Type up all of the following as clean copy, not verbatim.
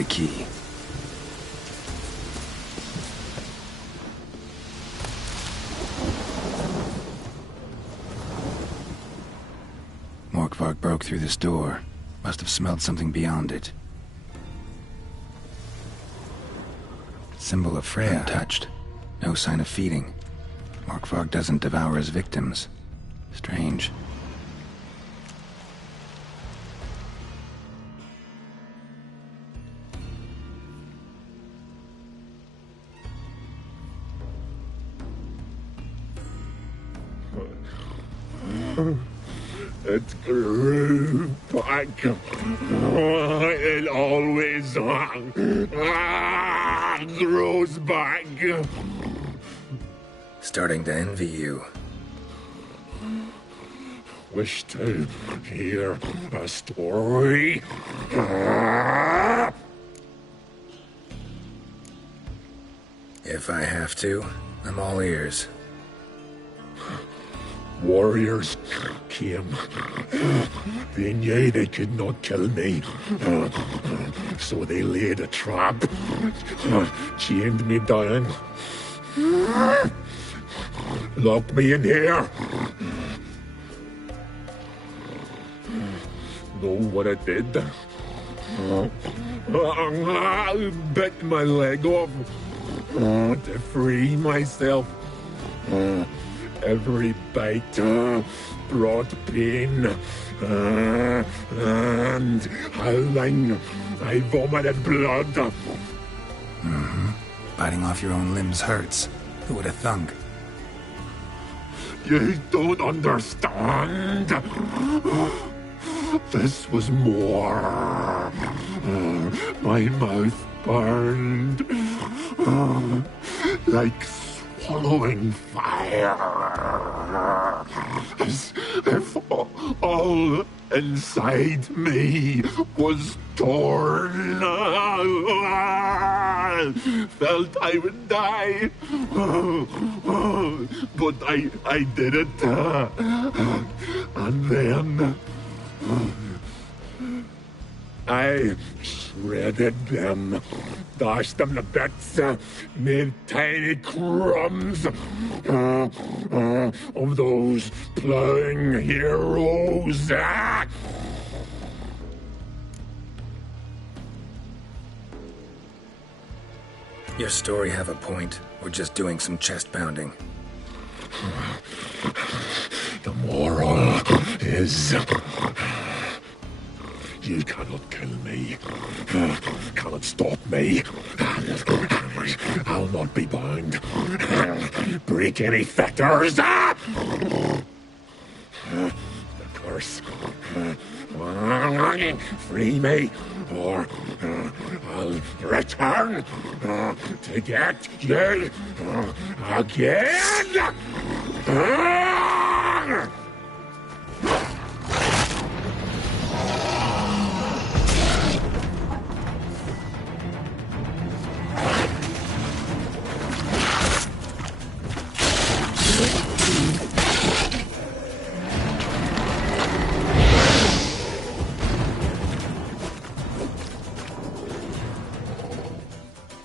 the key. Morkvark broke through this door. Must have smelled something beyond it. Symbol of Freya. Untouched. No sign of feeding. Morkvark doesn't devour his victims. Strange. It grew back. It always grows back. Starting to envy you. Wish to hear a story? If I have to, I'm all ears. Warriors came. They knew they could not kill me. So they laid a trap. Chained me down. Locked me in here. Know what I did? Bit my leg off to free myself. Every bite brought pain, and howling, I vomited blood. Mm-hmm. Biting off your own limbs hurts. Who would have thunk? You don't understand. This was more. My mouth burned like swallowing fire, as if all inside me was torn. Felt I would die, but I did it, and then I shredded them, dashed them to bits, made tiny crumbs of those plowing heroes. Your story have a point. We're just doing some chest pounding. The moral is... You cannot kill me. Cannot stop me. I'll not be bound. Break any fetters. The curse. Free me, or I'll return to get you again.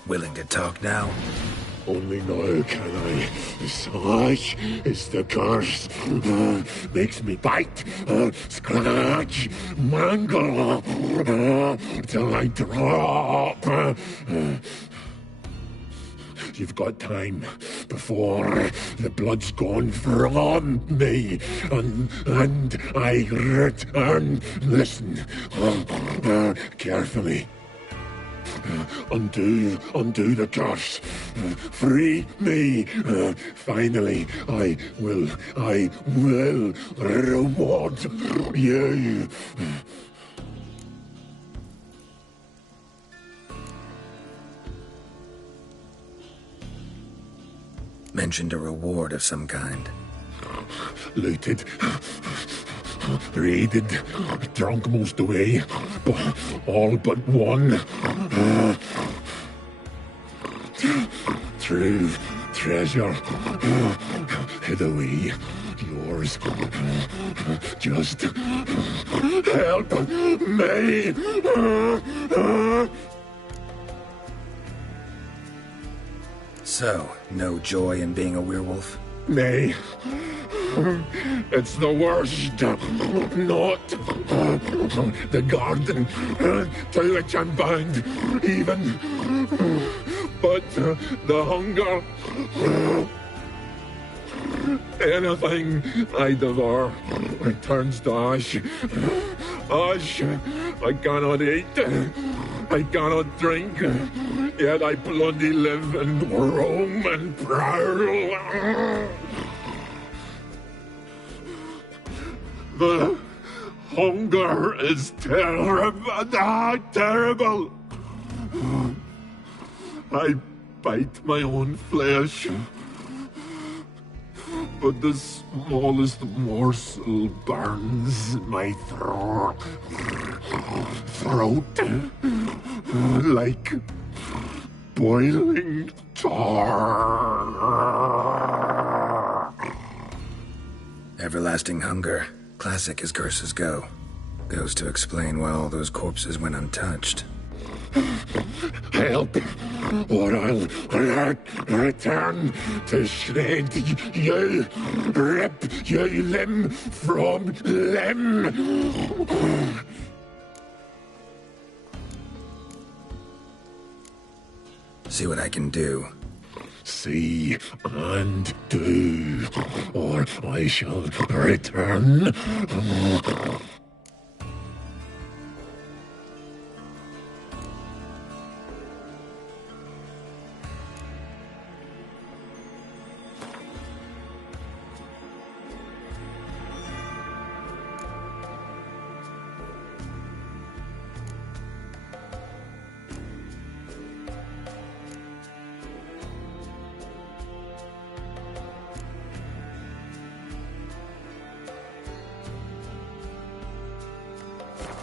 Willing to talk now? Only now can I. Such is the curse. Makes me bite, scratch, mangle, till I drop. You've got time before the blood's gone from me, and I return. Listen, carefully. Undo the curse. Free me. Finally, I will reward you. Mentioned a reward of some kind. Looted. Raided, drunk most away, all but one. True treasure hid away. Yours. Just help me. So, no joy in being a werewolf? Nay. It's the worst. Not the garden to which I'm bound, even. But the hunger. Anything I devour turns to ash. Ash I cannot eat. I cannot drink. Yet I bloody live and roam and prowl. The hunger is terrible. Terrible. I bite my own flesh. But the smallest morsel burns my throat like boiling tar. Everlasting hunger, classic as curses go. Goes to explain why all those corpses went untouched. Help, or I'll return to shred you, rip you limb from limb. See what I can do. See and do, or I shall return.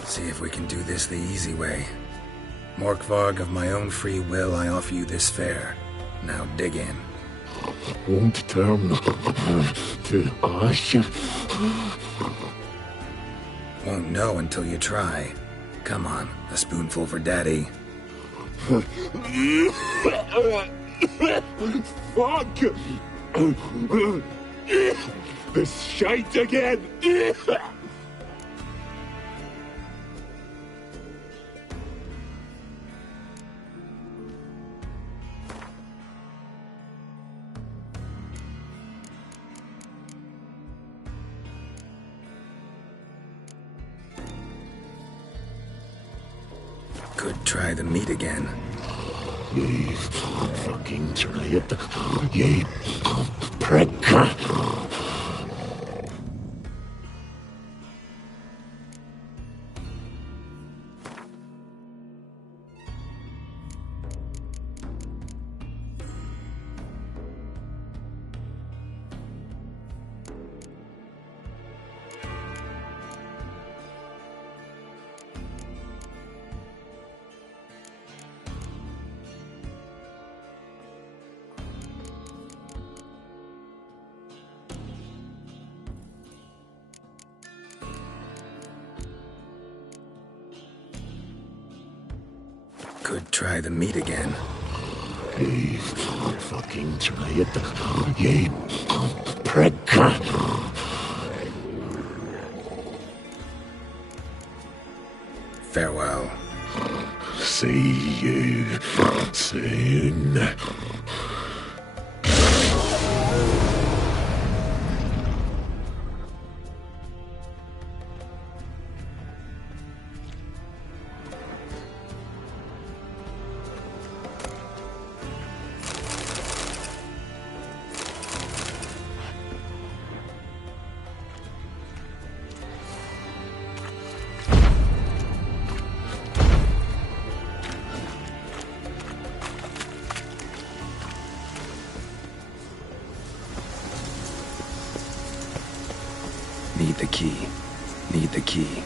See if we can do this the easy way. Morkvarg, of my own free will, I offer you this fare. Now dig in. Won't turn to ash. Won't know until you try. Come on, a spoonful for Daddy. Fuck! This shite again! Could try the meat again. You fucking try it. You prick. Could try the meat again. You fucking try it. You prick. Farewell. See you soon. Need the key. Need the key.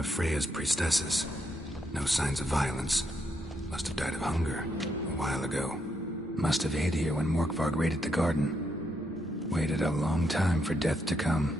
of Freya's priestesses. No signs of violence. Must have died of hunger a while ago. Must have hid here when Morkvarg raided the garden. Waited a long time for death to come.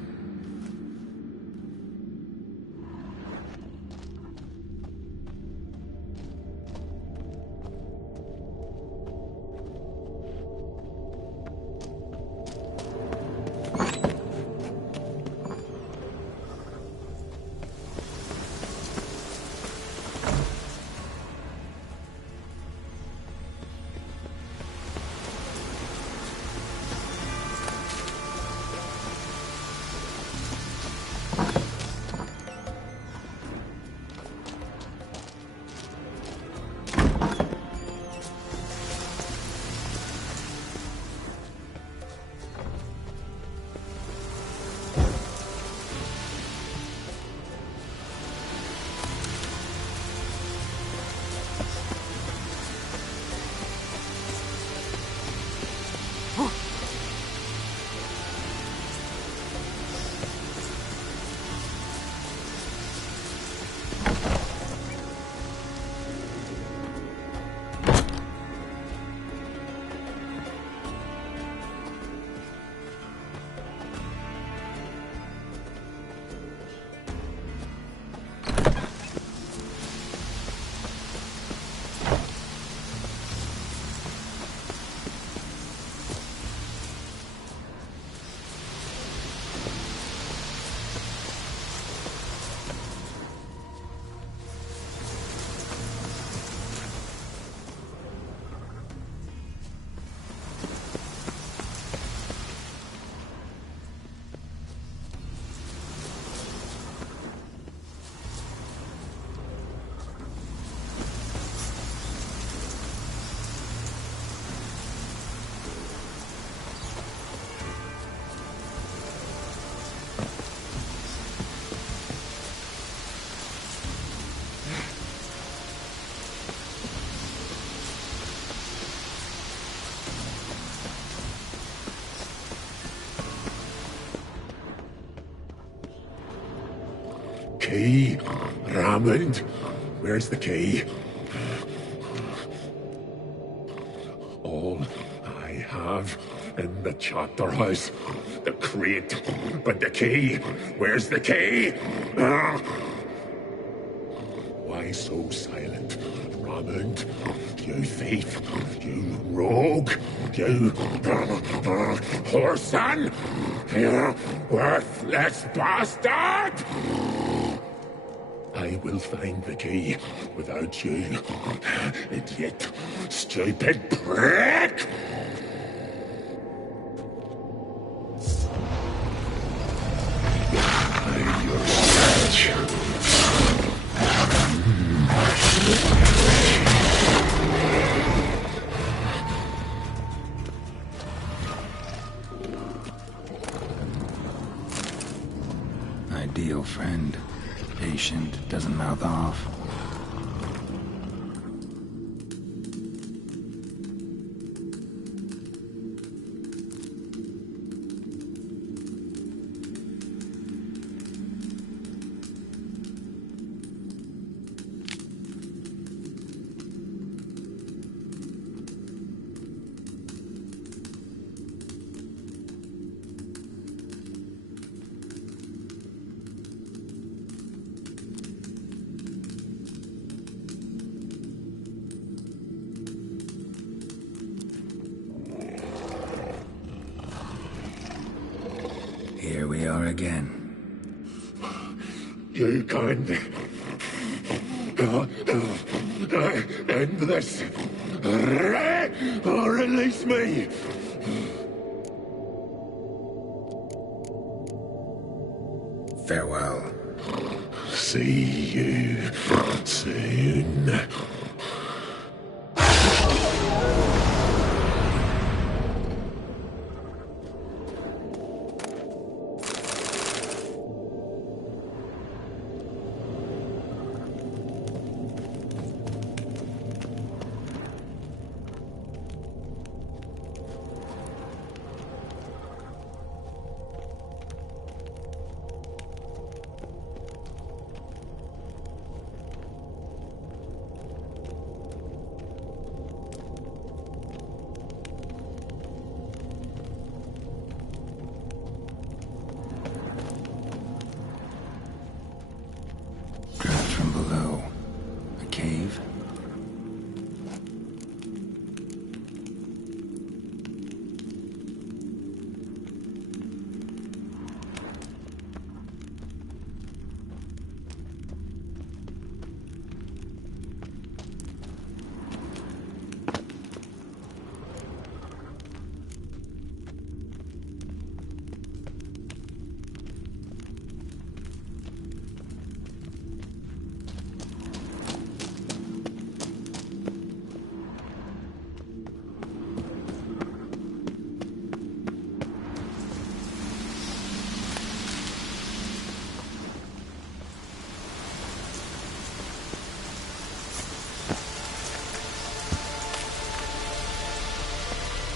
Key? Raymond? Where's the key? All I have in the chapter house. The crate. But the key? Where's the key? Why so silent, Raymond? You thief. You rogue. You whoreson. You worthless bastard! I will find the key without you, idiot, stupid prick! Your wretch. Ideal friend. Patient, doesn't mouth off. Here we are again. You can end this. Or release me. Farewell. See you soon.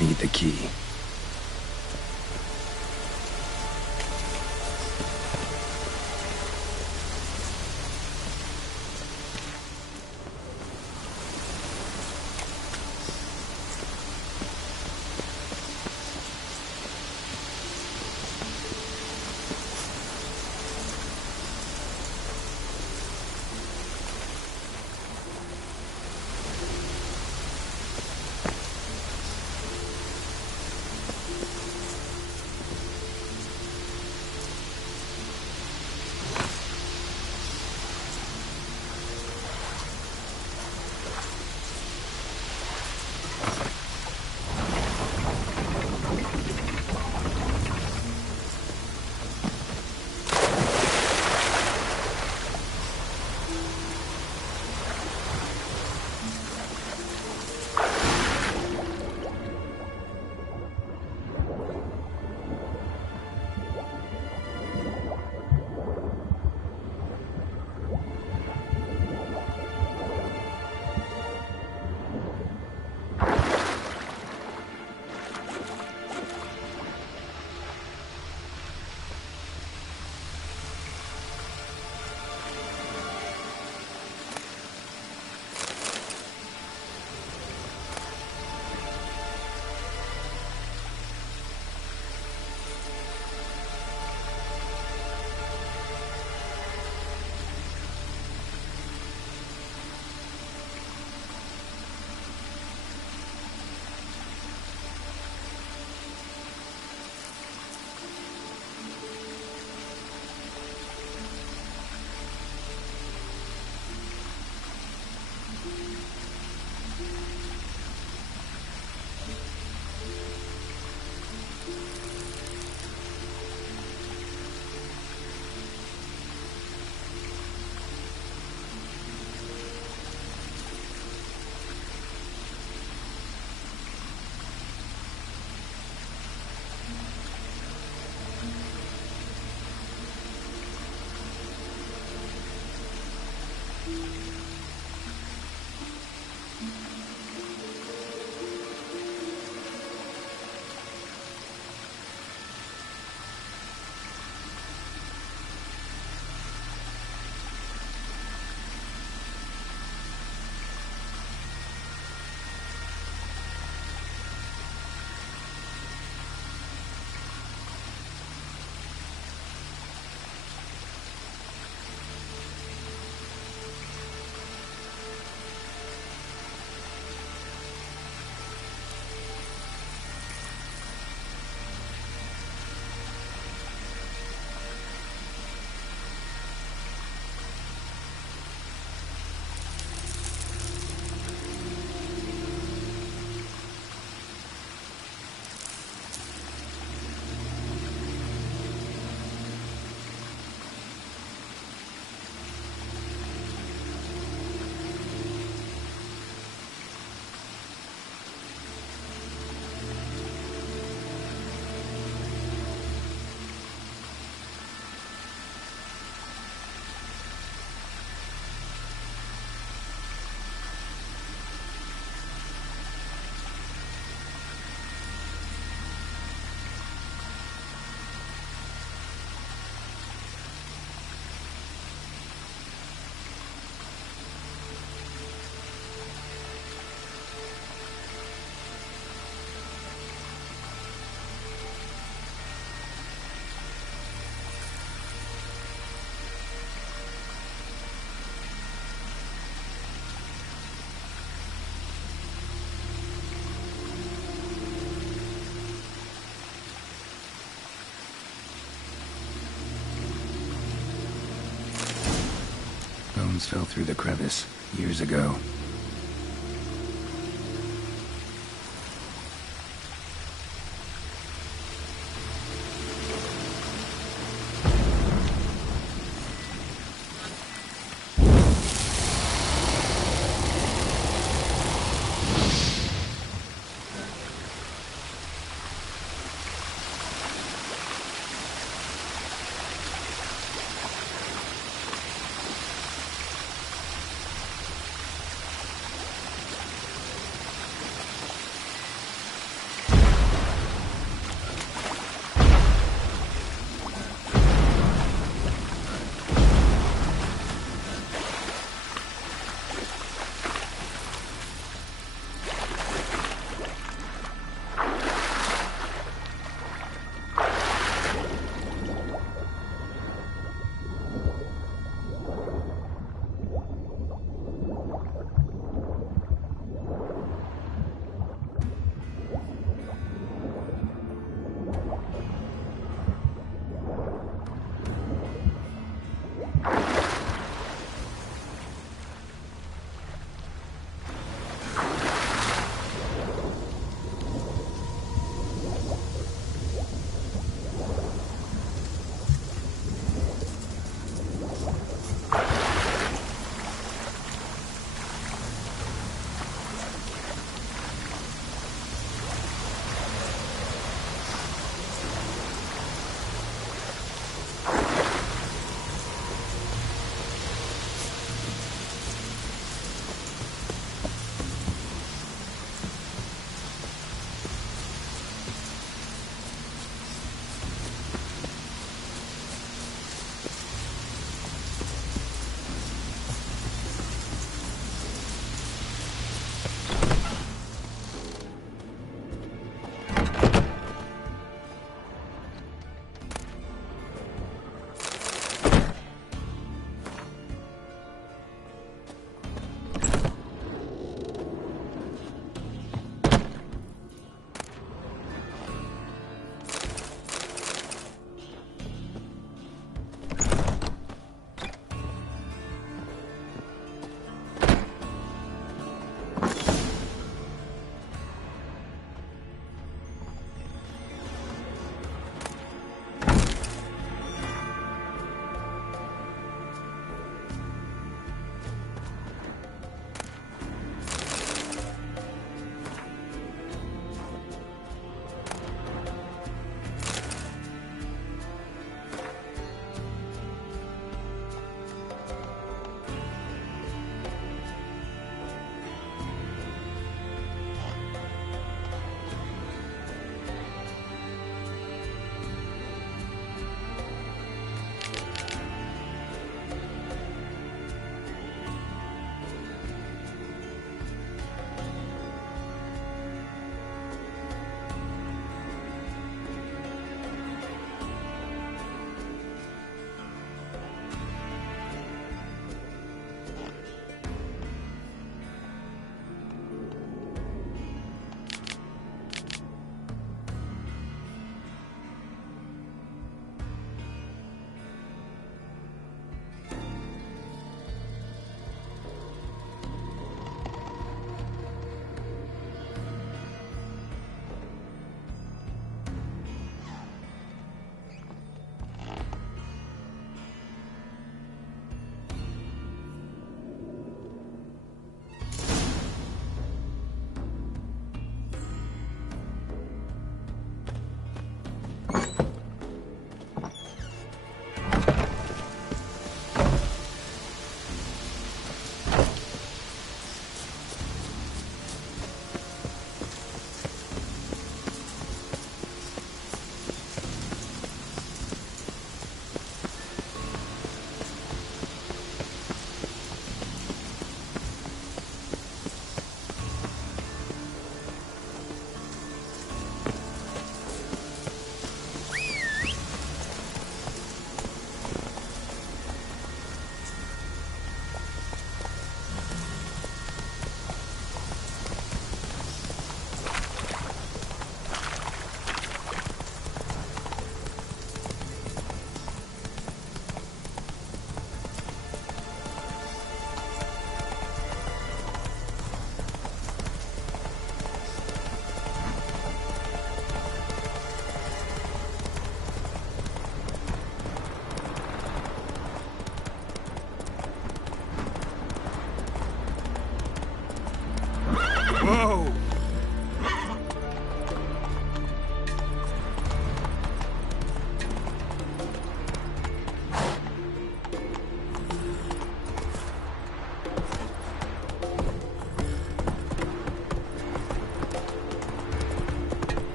Need the key. Bones fell through the crevice years ago.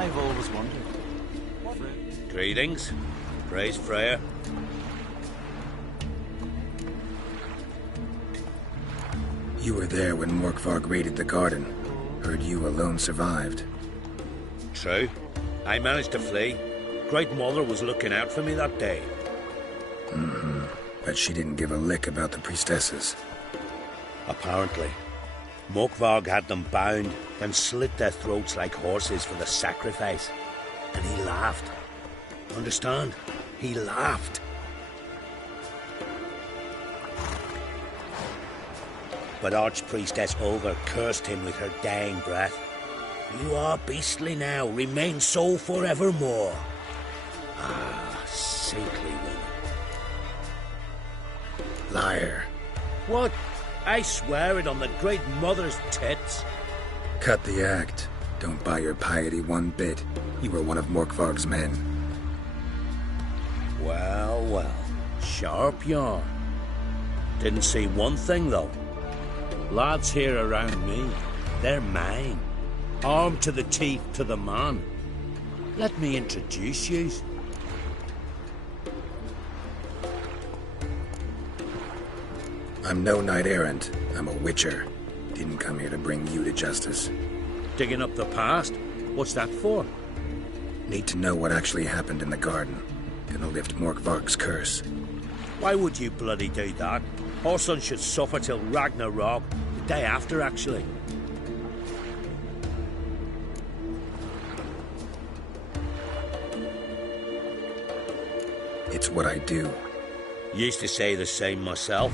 I've always wondered. Greetings. Praise Freya. You were there when Morkvarg raided the garden. Heard you alone survived. True. I managed to flee. Great Mother was looking out for me that day. But she didn't give a lick about the priestesses. Apparently. Morkvarg had them bound, then slit their throats like horses for the sacrifice. And he laughed. Understand? He laughed. But Archpriestess Olga cursed him with her dying breath. You are beastly now, remain so forevermore. Ah, saintly woman. Liar. What? I swear it on the Great Mother's tits. Cut the act. Don't buy your piety one bit. You were one of Morkvarg's men. Well, well. Sharp yarn. Didn't see one thing, though. Lads here around me, they're mine. Armed to the teeth to the man. Let me introduce you. I'm no knight-errant. I'm a witcher. Didn't come here to bring you to justice. Digging up the past? What's that for? Need to know what actually happened in the garden. Gonna lift Morkvarg's curse. Why would you bloody do that? Our son should suffer till Ragnarok. The day after, actually. It's what I do. Used to say the same myself,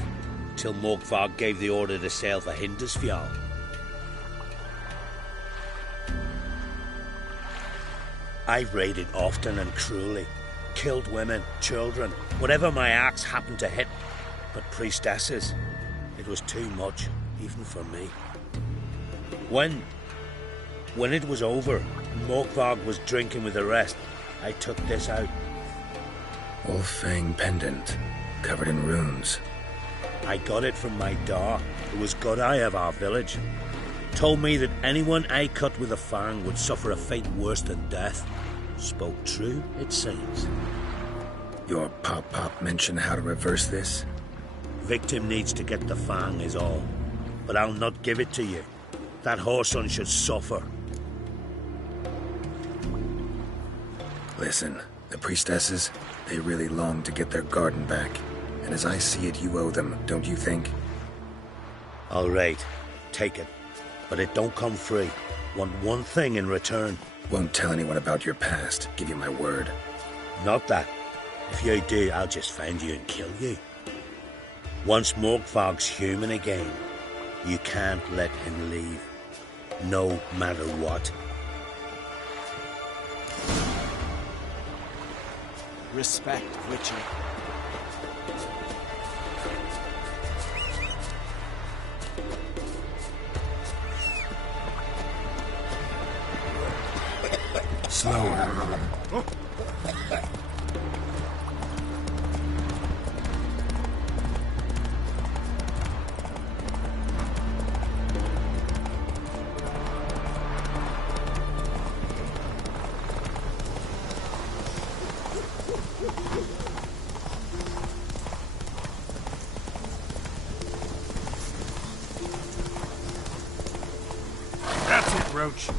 till Morkvarg gave the order to sail for Hindisfjall. I've raided often and cruelly. Killed women, children, whatever my axe happened to hit. But priestesses, it was too much, even for me. When it was over, Morkvarg was drinking with the rest, I took this out. Wolf-fang pendant, covered in runes. I got it from my da, who was Godai of our village. Told me that anyone I cut with a fang would suffer a fate worse than death. Spoke true, it seems. Your pop-pop mention how to reverse this? Victim needs to get the fang is all. But I'll not give it to you. That whoreson should suffer. Listen, the priestesses, they really long to get their garden back. And as I see it, you owe them, don't you think? All right, take it. But it don't come free. Want one thing in return. Won't tell anyone about your past, give you my word. Not that. If you do, I'll just find you and kill you. Once Morkvarg's human again, you can't let him leave. No matter what. Respect, Witcher. Slower. That's it, Roach.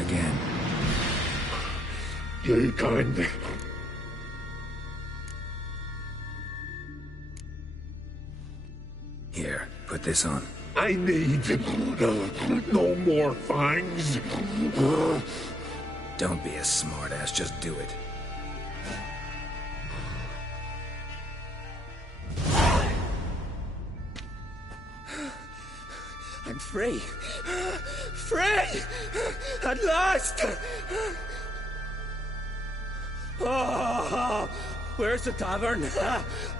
again. You can. Here, put this on. I need no more fangs. Don't be a smartass, just do it. I'm free. Free! At last! Oh, where's the tavern?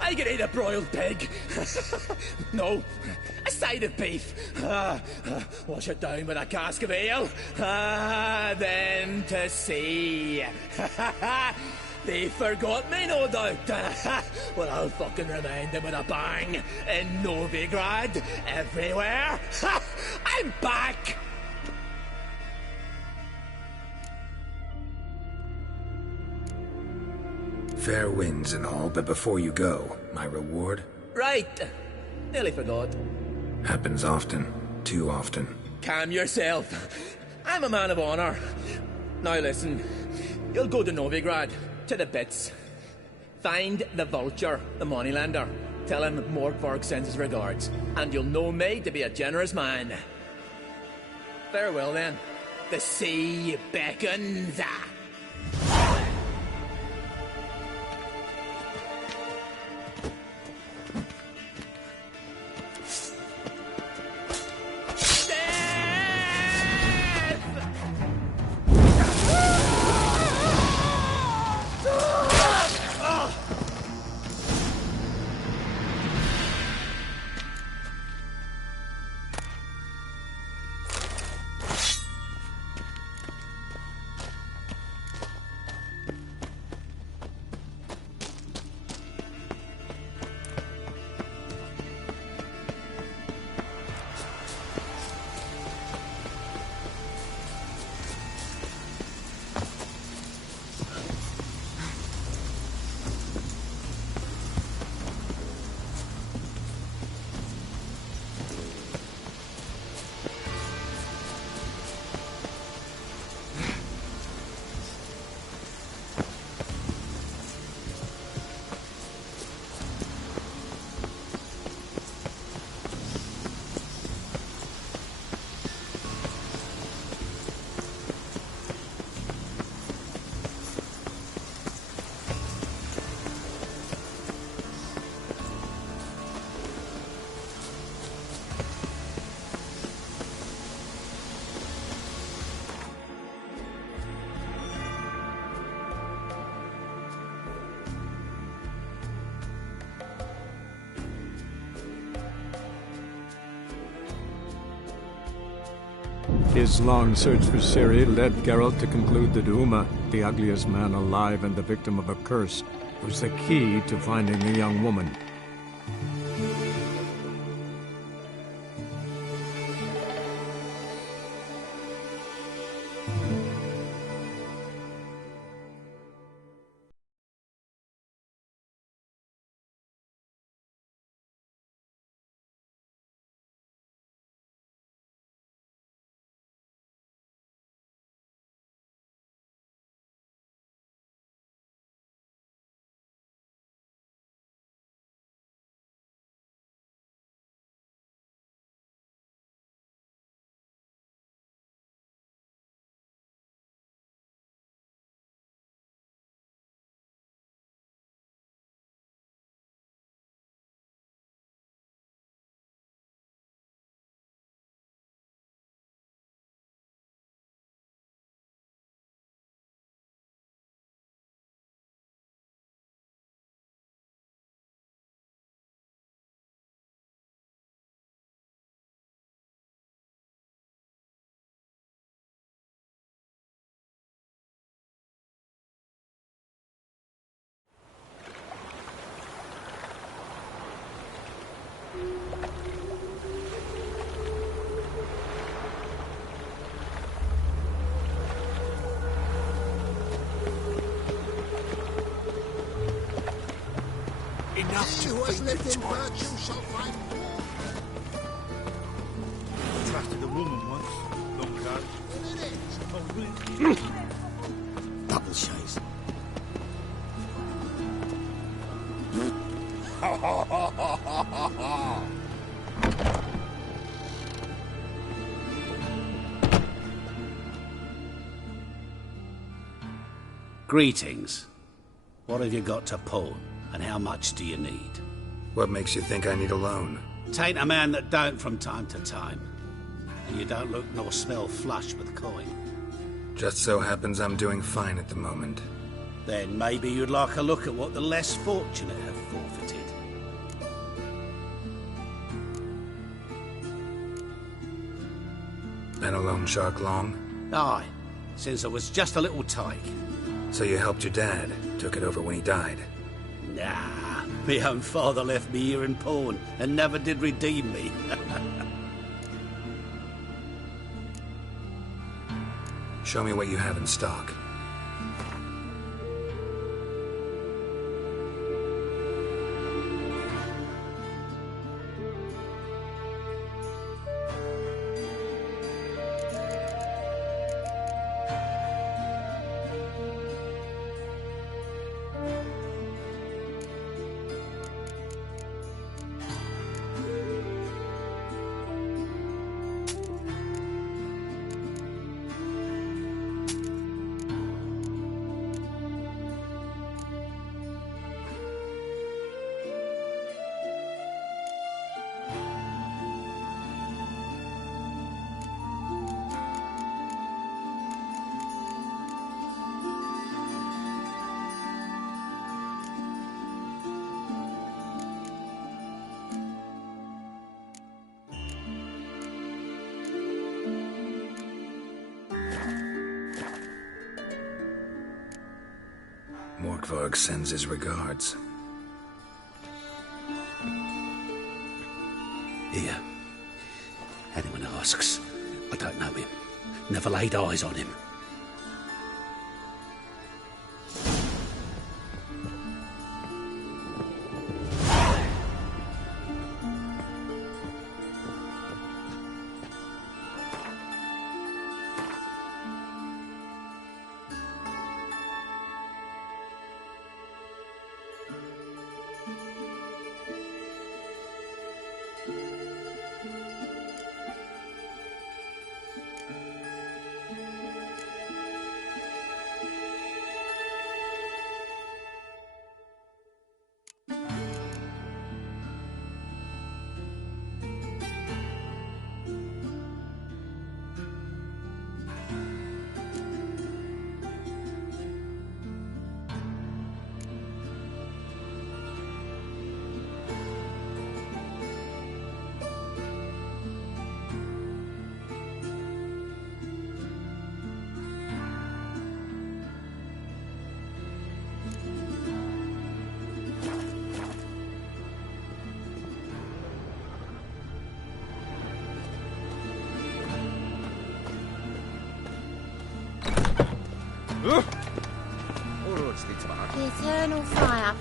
I could eat a broiled pig. No, a side of beef. Wash it down with a cask of ale. Then to sea. They forgot me, no doubt. Well, I'll fucking remind them with a bang. In Novigrad, everywhere. I'm back! Fair winds and all, but before you go, my reward? Right. Nearly forgot. Happens often. Too often. Calm yourself. I'm a man of honor. Now listen. You'll go to Novigrad. To the bits. Find the Vulture, the moneylender. Tell him Morkvarg sends his regards. And you'll know me to be a generous man. Farewell then. The sea beckons. His long search for Ciri led Geralt to conclude that Uma, the ugliest man alive and the victim of a curse, was the key to finding the young woman. Enough to feed the torch. I trusted a woman once, long ago. Oh, really? Double chase. Greetings. What have you got to pawn, and how much do you need? What makes you think I need a loan? Tain't a man that don't from time to time. And you don't look nor smell flush with coin. Just so happens I'm doing fine at the moment. Then maybe you'd like a look at what the less fortunate have forfeited. Been a loan shark long? Aye, since I was just a little tyke. So you helped your dad, took it over when he died. Nah, my own father left me here in pawn and never did redeem me. Show me what you have in stock. Morkvarg sends his regards. Here. Anyone asks, I don't know him. Never laid eyes on him. The eternal fire.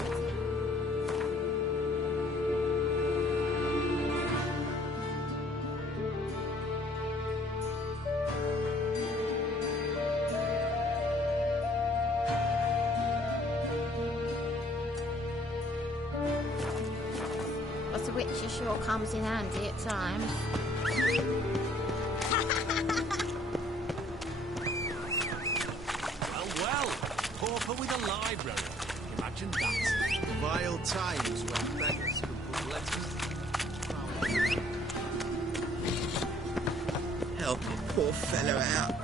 But the witcher sure comes in handy at times. Well, pauper with a library. Imagine that. Vile times when beggars could put letters. Help a poor fellow out.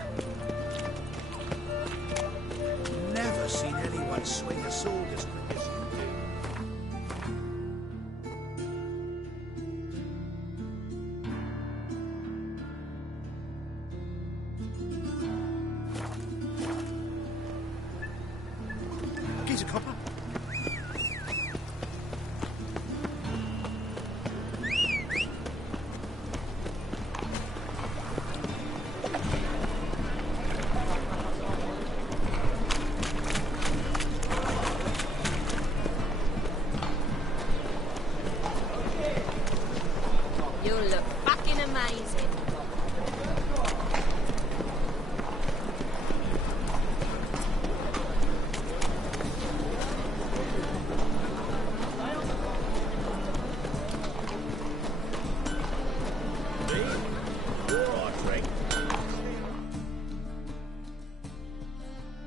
Never seen anyone swing a sword as quick as you do. Here's a copper. You'll look fucking amazing.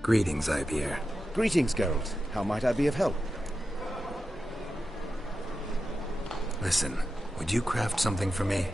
Greetings, Ipier. Greetings, Geralt. How might I be of help? Listen, would you craft something for me?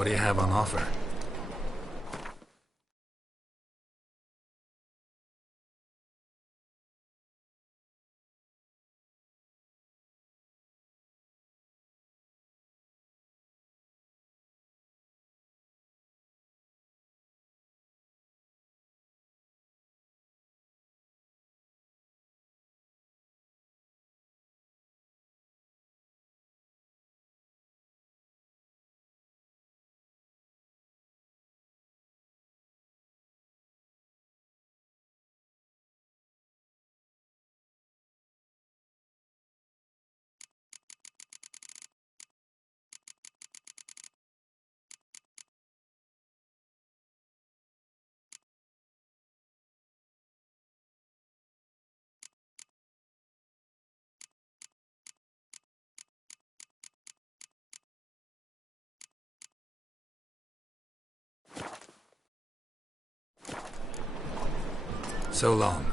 What do you have on offer? So long.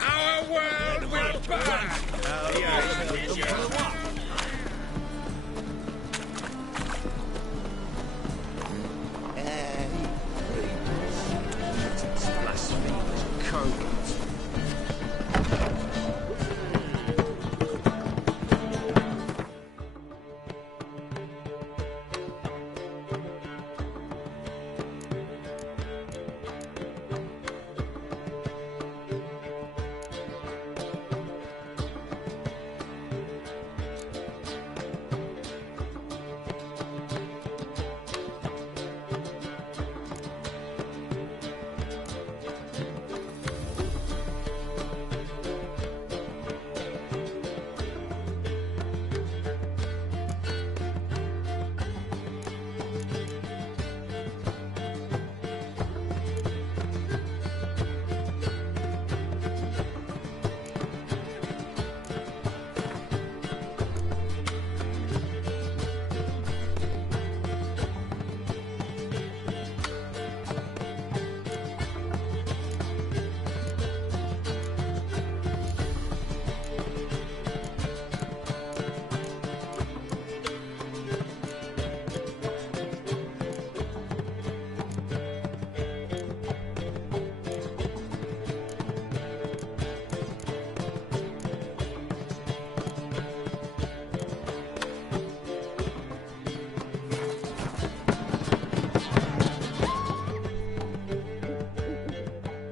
Our world will burn! Blasphemous cowards.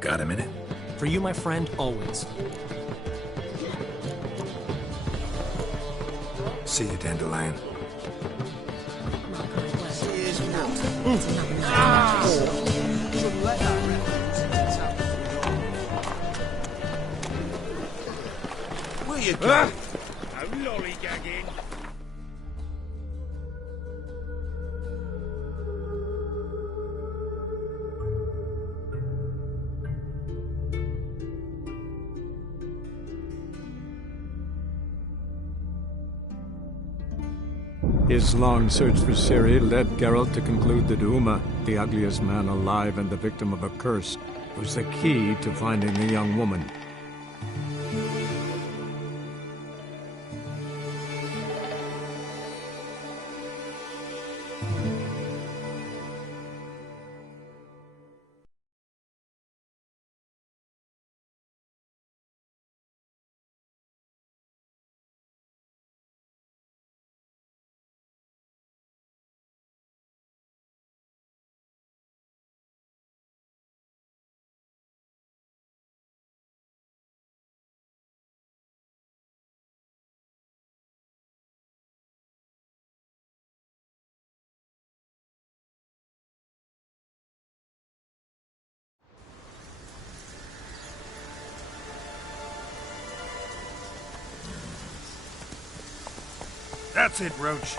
Got a minute? For you, my friend, always. See you, Dandelion. Where you going? No lollygagging. His long search for Ciri led Geralt to conclude that Uma, the ugliest man alive and the victim of a curse, was the key to finding the young woman. That's it, Roach.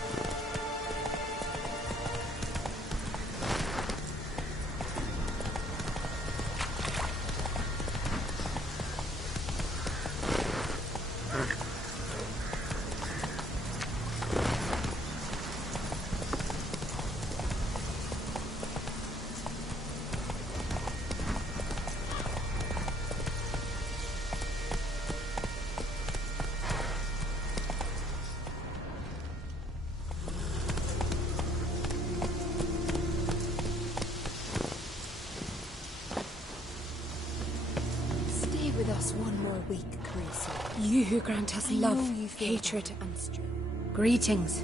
With us one more week, Carissa. You who grant us love, hatred, and strength. Greetings.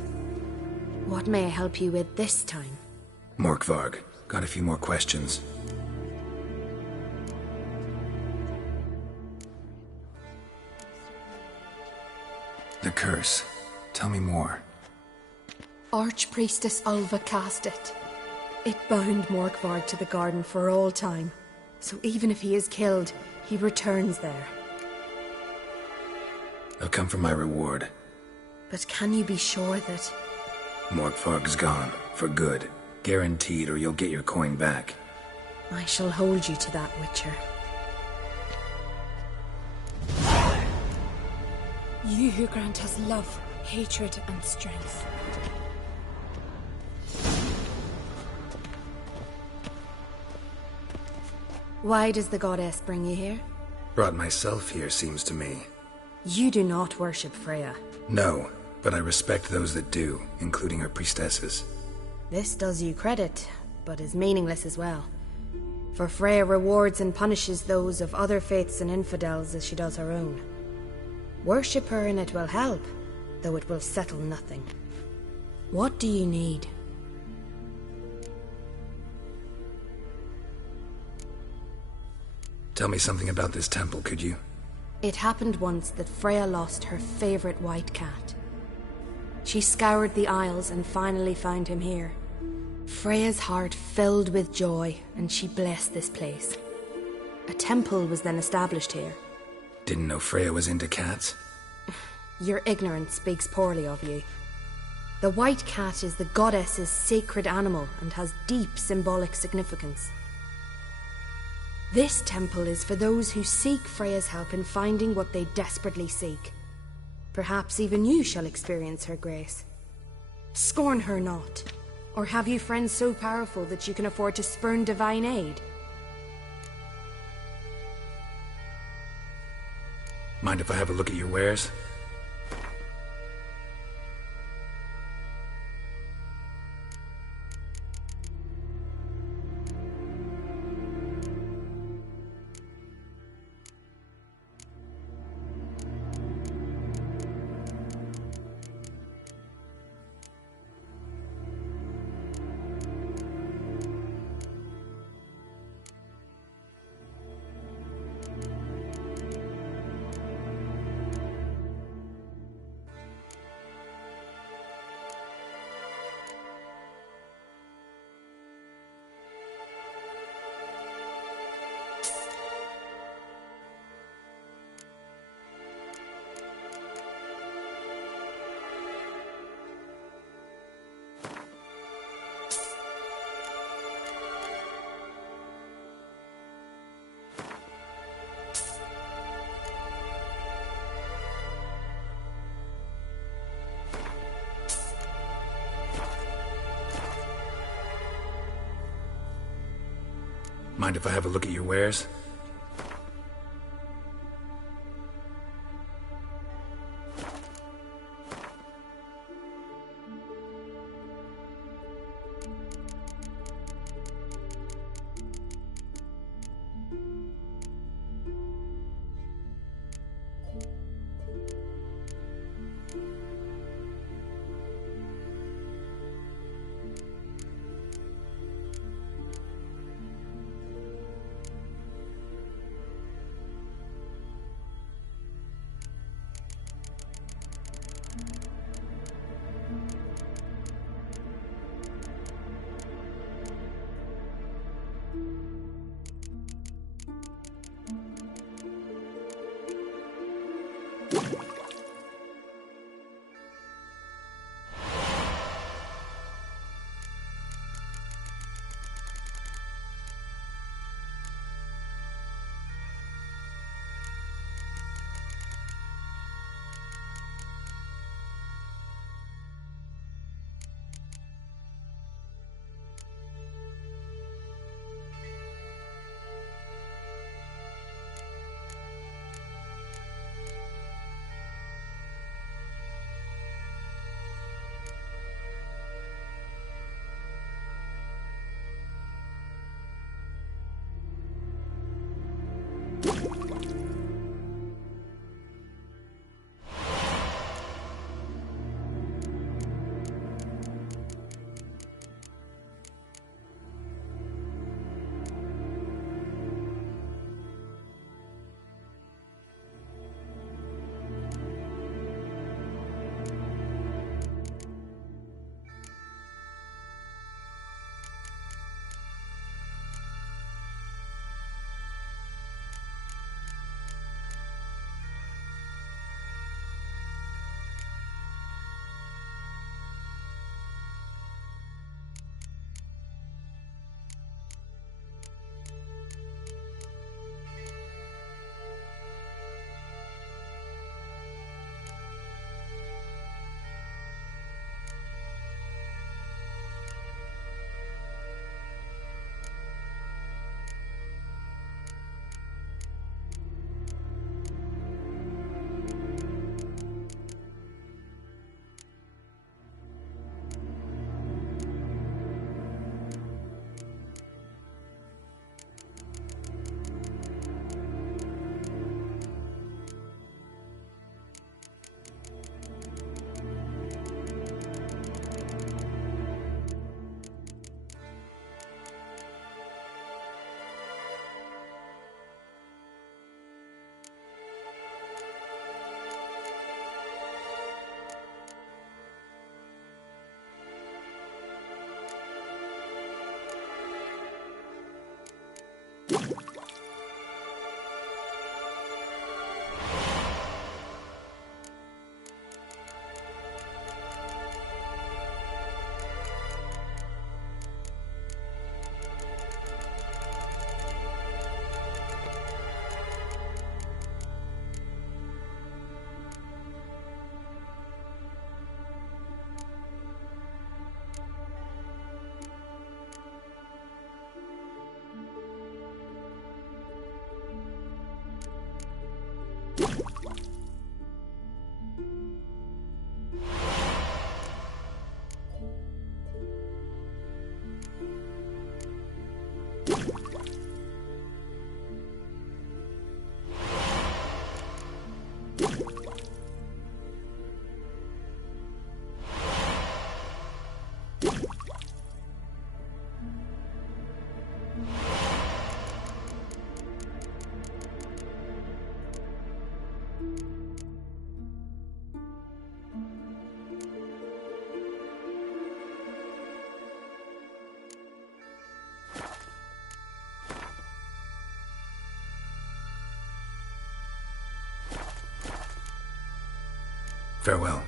What may I help you with this time? Morkvarg, got a few more questions. The curse. Tell me more. Archpriestess Ulva cast it. It bound Morkvarg to the garden for all time. So even if he is killed, he returns there. I'll come for my reward. But can you be sure that... Morkvarg's gone. For good. Guaranteed, or you'll get your coin back. I shall hold you to that, Witcher. You who grant us love, hatred, and strength. Why does the goddess bring you here? Brought myself here, seems to me. You do not worship Freya. No, but I respect those that do, including her priestesses. This does you credit, but is meaningless as well. For Freya rewards and punishes those of other faiths and infidels as she does her own. Worship her and it will help, though it will settle nothing. What do you need? Tell me something about this temple, could you? It happened once that Freya lost her favorite white cat. She scoured the Isles and finally found him here. Freya's heart filled with joy, and she blessed this place. A temple was then established here. Didn't know Freya was into cats? Your ignorance speaks poorly of you. The white cat is the goddess's sacred animal and has deep symbolic significance. This temple is for those who seek Freya's help in finding what they desperately seek. Perhaps even you shall experience her grace. Scorn her not. Or have you friends so powerful that you can afford to spurn divine aid? Mind if I have a look at your wares? Mind if I have a look at your wares? Farewell.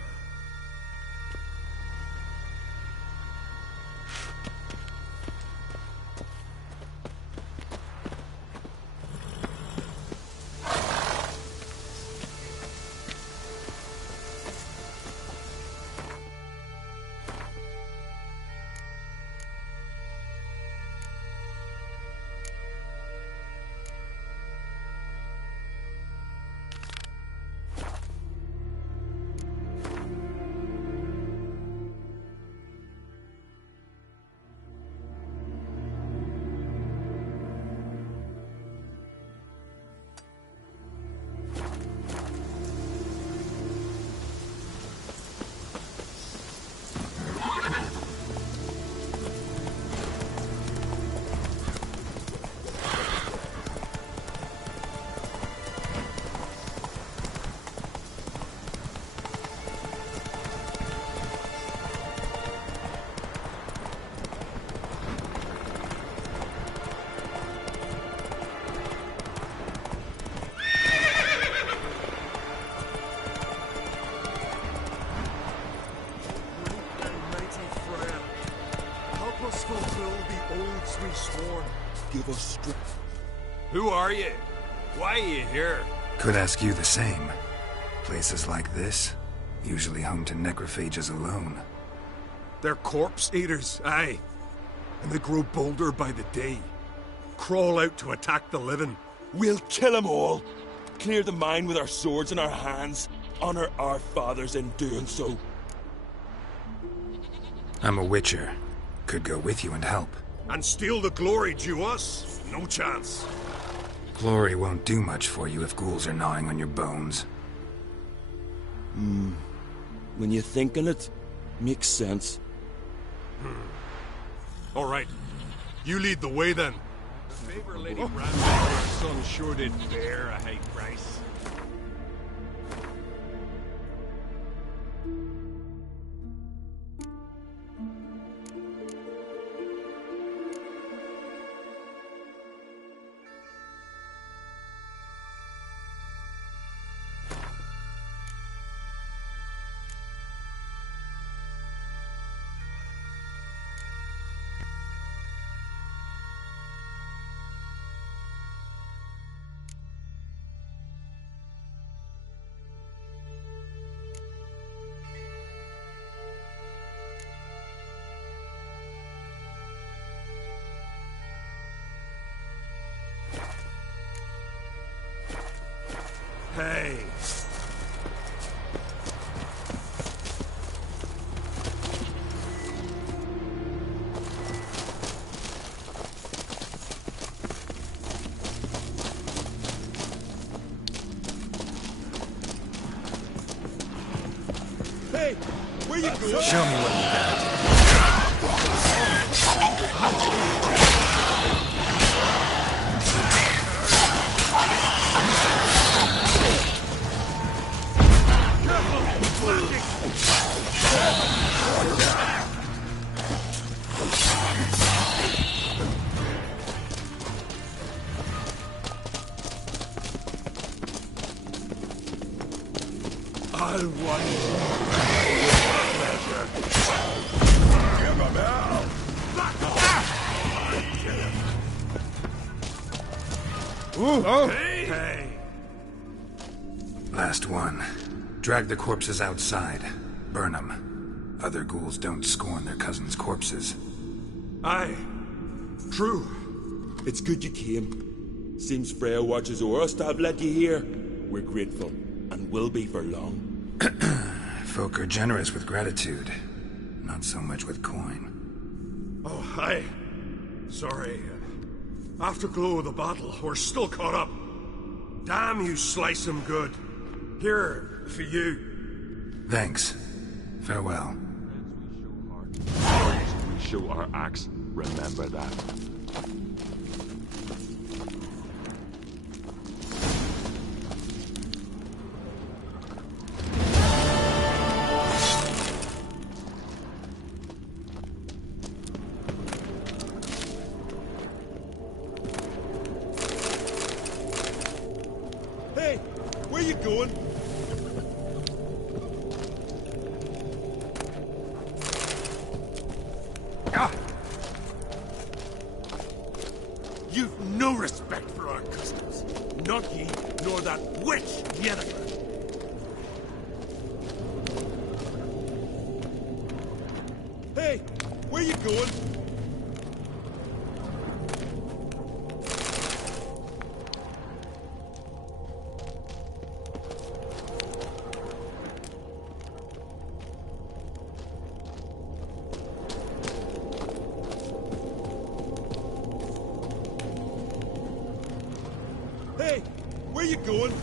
Give us strength. Who are you? Why are you here? Could ask you the same. Places like this, usually home to necrophages alone. They're corpse eaters, aye. And they grow bolder by the day. Crawl out to attack the living. We'll kill them all. Clear the mine with our swords in our hands. Honor our fathers in doing so. I'm a witcher. Could go with you and help. And steal the glory due us? No chance. Glory won't do much for you if ghouls are gnawing on your bones. When you think on it, makes sense. All right. You lead the way then. The favor Lady Brand for her son sure did bear a high price. Hey. Hey, where you going? Show me what you got. I'll want Hey! Last one. Drag the corpses outside. Burn them. Other ghouls don't scorn their cousins' corpses. Aye. True. It's good you came. Seems Freya watches over us to have let you here. we're grateful, and will be for long. Folk are generous with gratitude, not so much with coin. Oh, hi. Sorry. Afterglow of the battle, we're still caught up. Damn, you slice them good. Here, for you. Thanks. Farewell. We show our axe, remember that. Hey, where you going? You've no respect for our customs. Not ye, nor that witch, Yennefer. Hey, where you going? Hey, where you going?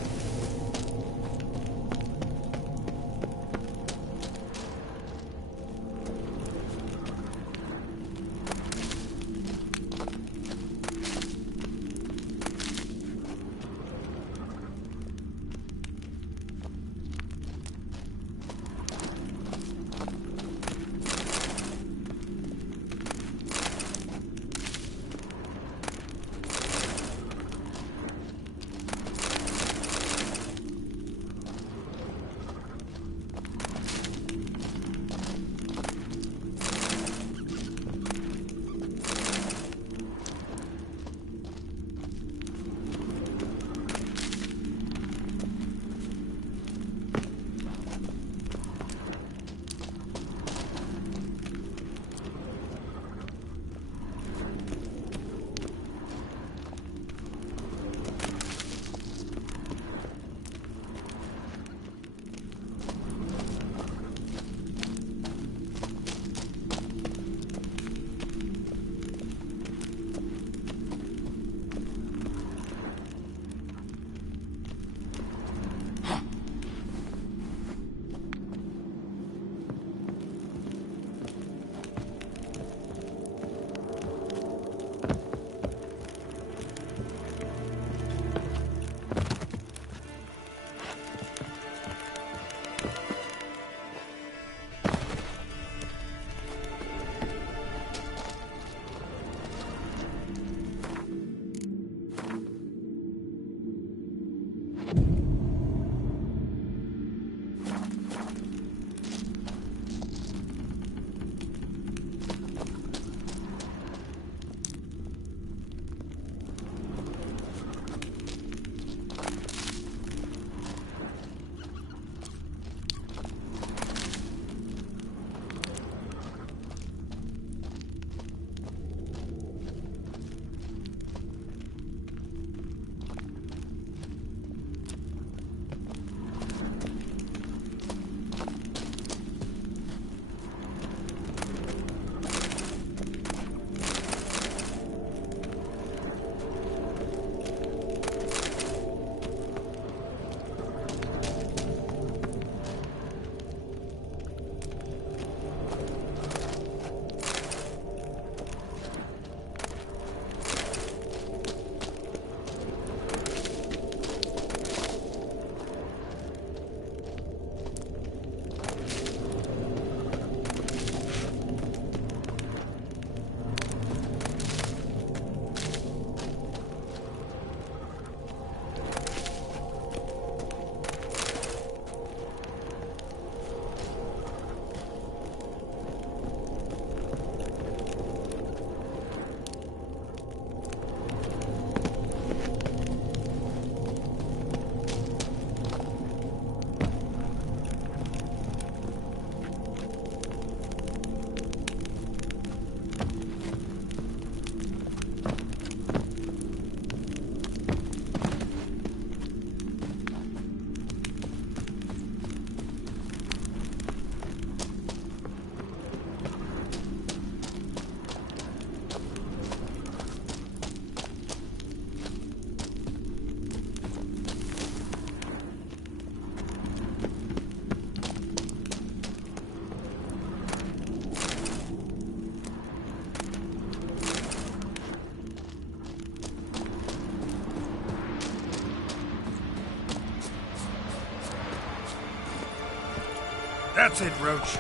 That's it, Roach.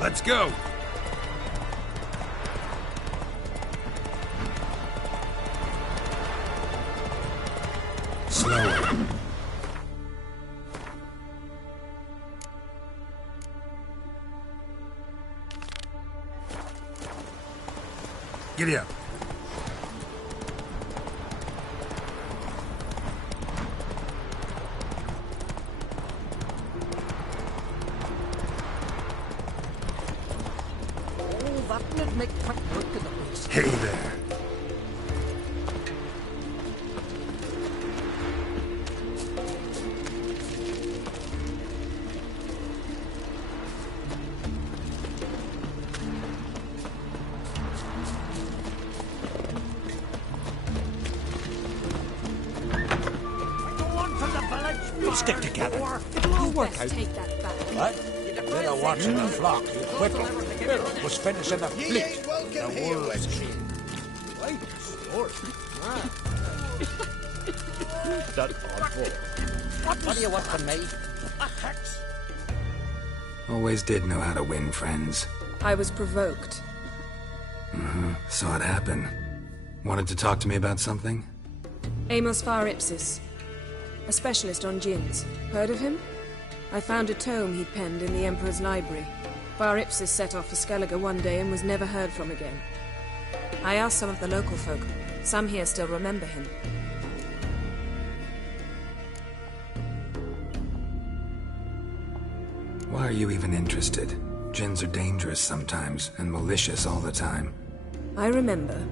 Let's go. Slower. Giddy up. Hey there. Stick together. You work out. Take that back. What? Better watching the flock. You quicker. Was finishing the fleet. The wolves. That awful. What do you want from me? A hex. Always did know how to win friends. I was provoked. Saw it happen. Wanted to talk to me about something? Amos Far Ipsis. A specialist on djinns. Heard of him? I found a tome he'd penned in the Emperor's library. Far Ipsis set off for Skellige one day and was never heard from again. I asked some of the local folk. Some here still remember him. Why are you even interested? Djinns are dangerous sometimes, and malicious all the time. I remember.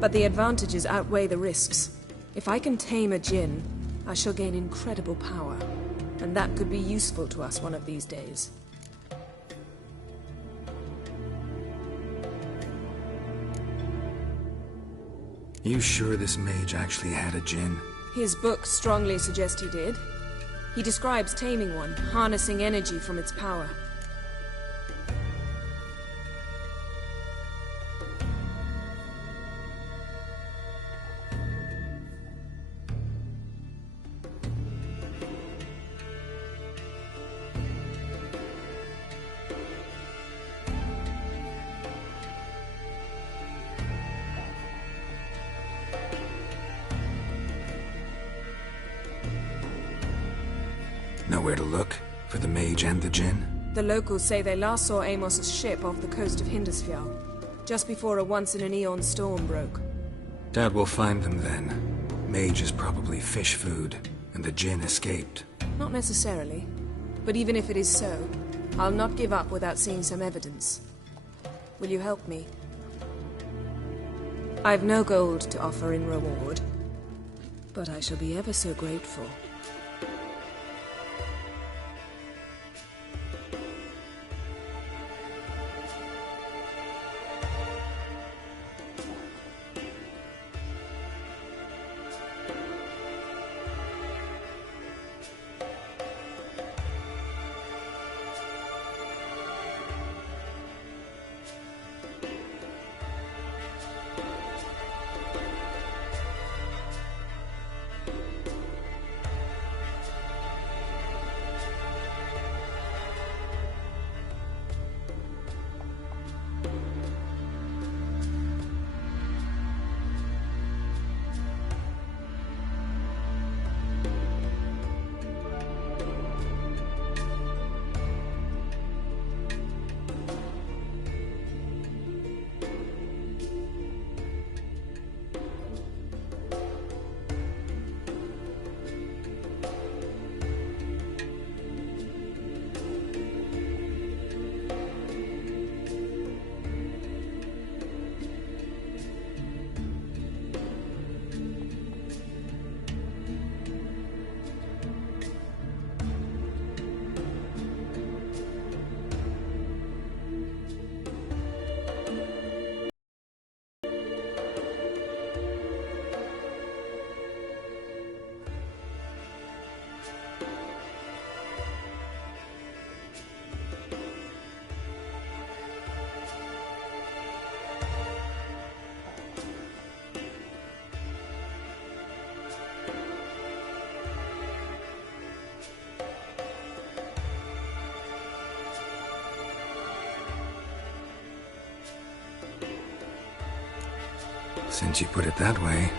But the advantages outweigh the risks. If I can tame a djinn, I shall gain incredible power, and that could be useful to us one of these days. You sure this mage actually had a djinn? His books strongly suggest he did. He describes taming one, harnessing energy from its power. Nowhere to look for the mage and the djinn? The locals say they last saw Amos's ship off the coast of Hindisfjall, just before a once-in-an-eon storm broke. Doubt we'll find them then. Mage is probably fish food, and the djinn escaped. Not necessarily. But even if it is so, I'll not give up without seeing some evidence. Will you help me? I've no gold to offer in reward, but I shall be ever so grateful. Since you put it that way,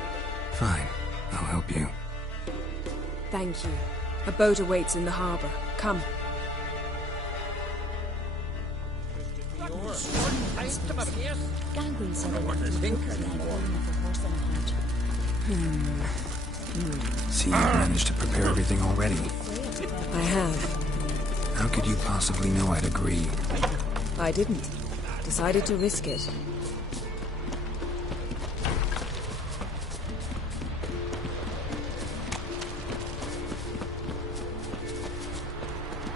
fine. I'll help you. Thank you. A boat awaits in the harbor. Come. Gangrene said See, you've managed to prepare everything already. I have. How could you possibly know I'd agree? I didn't. Decided to risk it.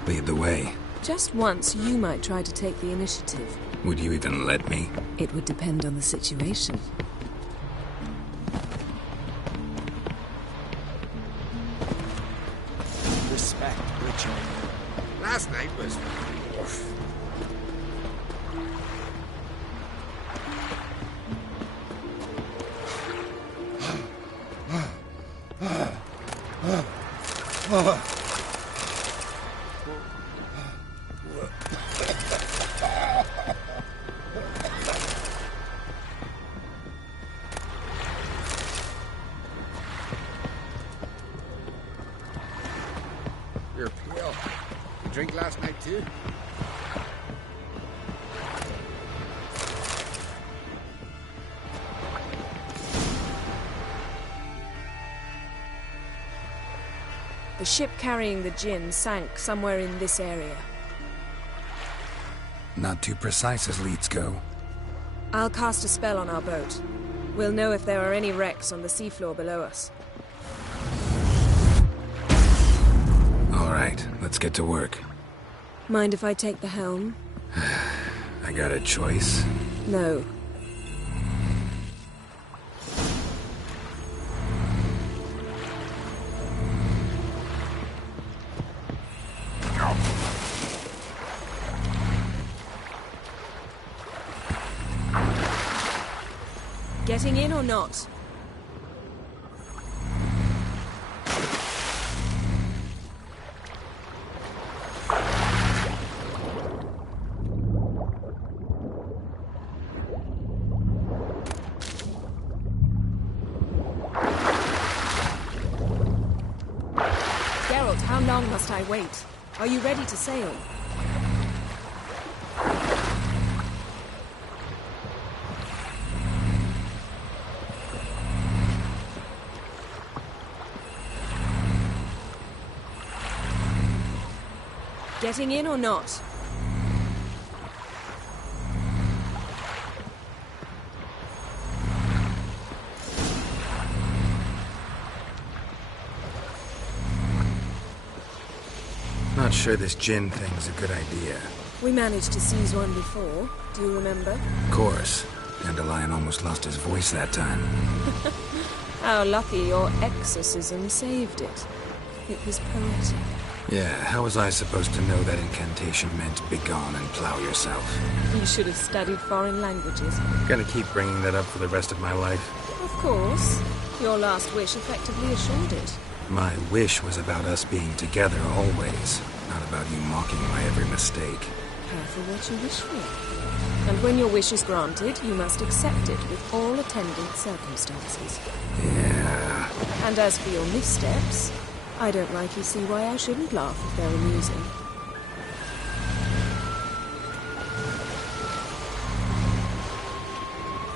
Lead the way. Just once, you might try to take the initiative. Would you even let me? It would depend on the situation. Respect, Richard. Last night was... You're pale. You drink last night too? The ship carrying the gin sank somewhere in this area. Not too precise as leads go. I'll cast a spell on our boat. We'll know if there are any wrecks on the seafloor below us. All right, let's get to work. Mind if I take the helm? I got a choice? No. Getting in or not? Geralt, how long must I wait? Are you ready to sail? Getting in or not? Not sure this gin thing's a good idea. We managed to seize one before. Do you remember? Of course. Dandelion almost lost his voice that time. How lucky your exorcism saved it. It was poetic. Yeah, how was I supposed to know that incantation meant begone and plow yourself? You should have studied foreign languages. Gonna keep bringing that up for the rest of my life? Of course. Your last wish effectively assured it. My wish was about us being together always, not about you mocking my every mistake. Careful what you wish for. And when your wish is granted, you must accept it with all attendant circumstances. Yeah. And as for your missteps, I don't rightly see why I shouldn't laugh if they're amusing.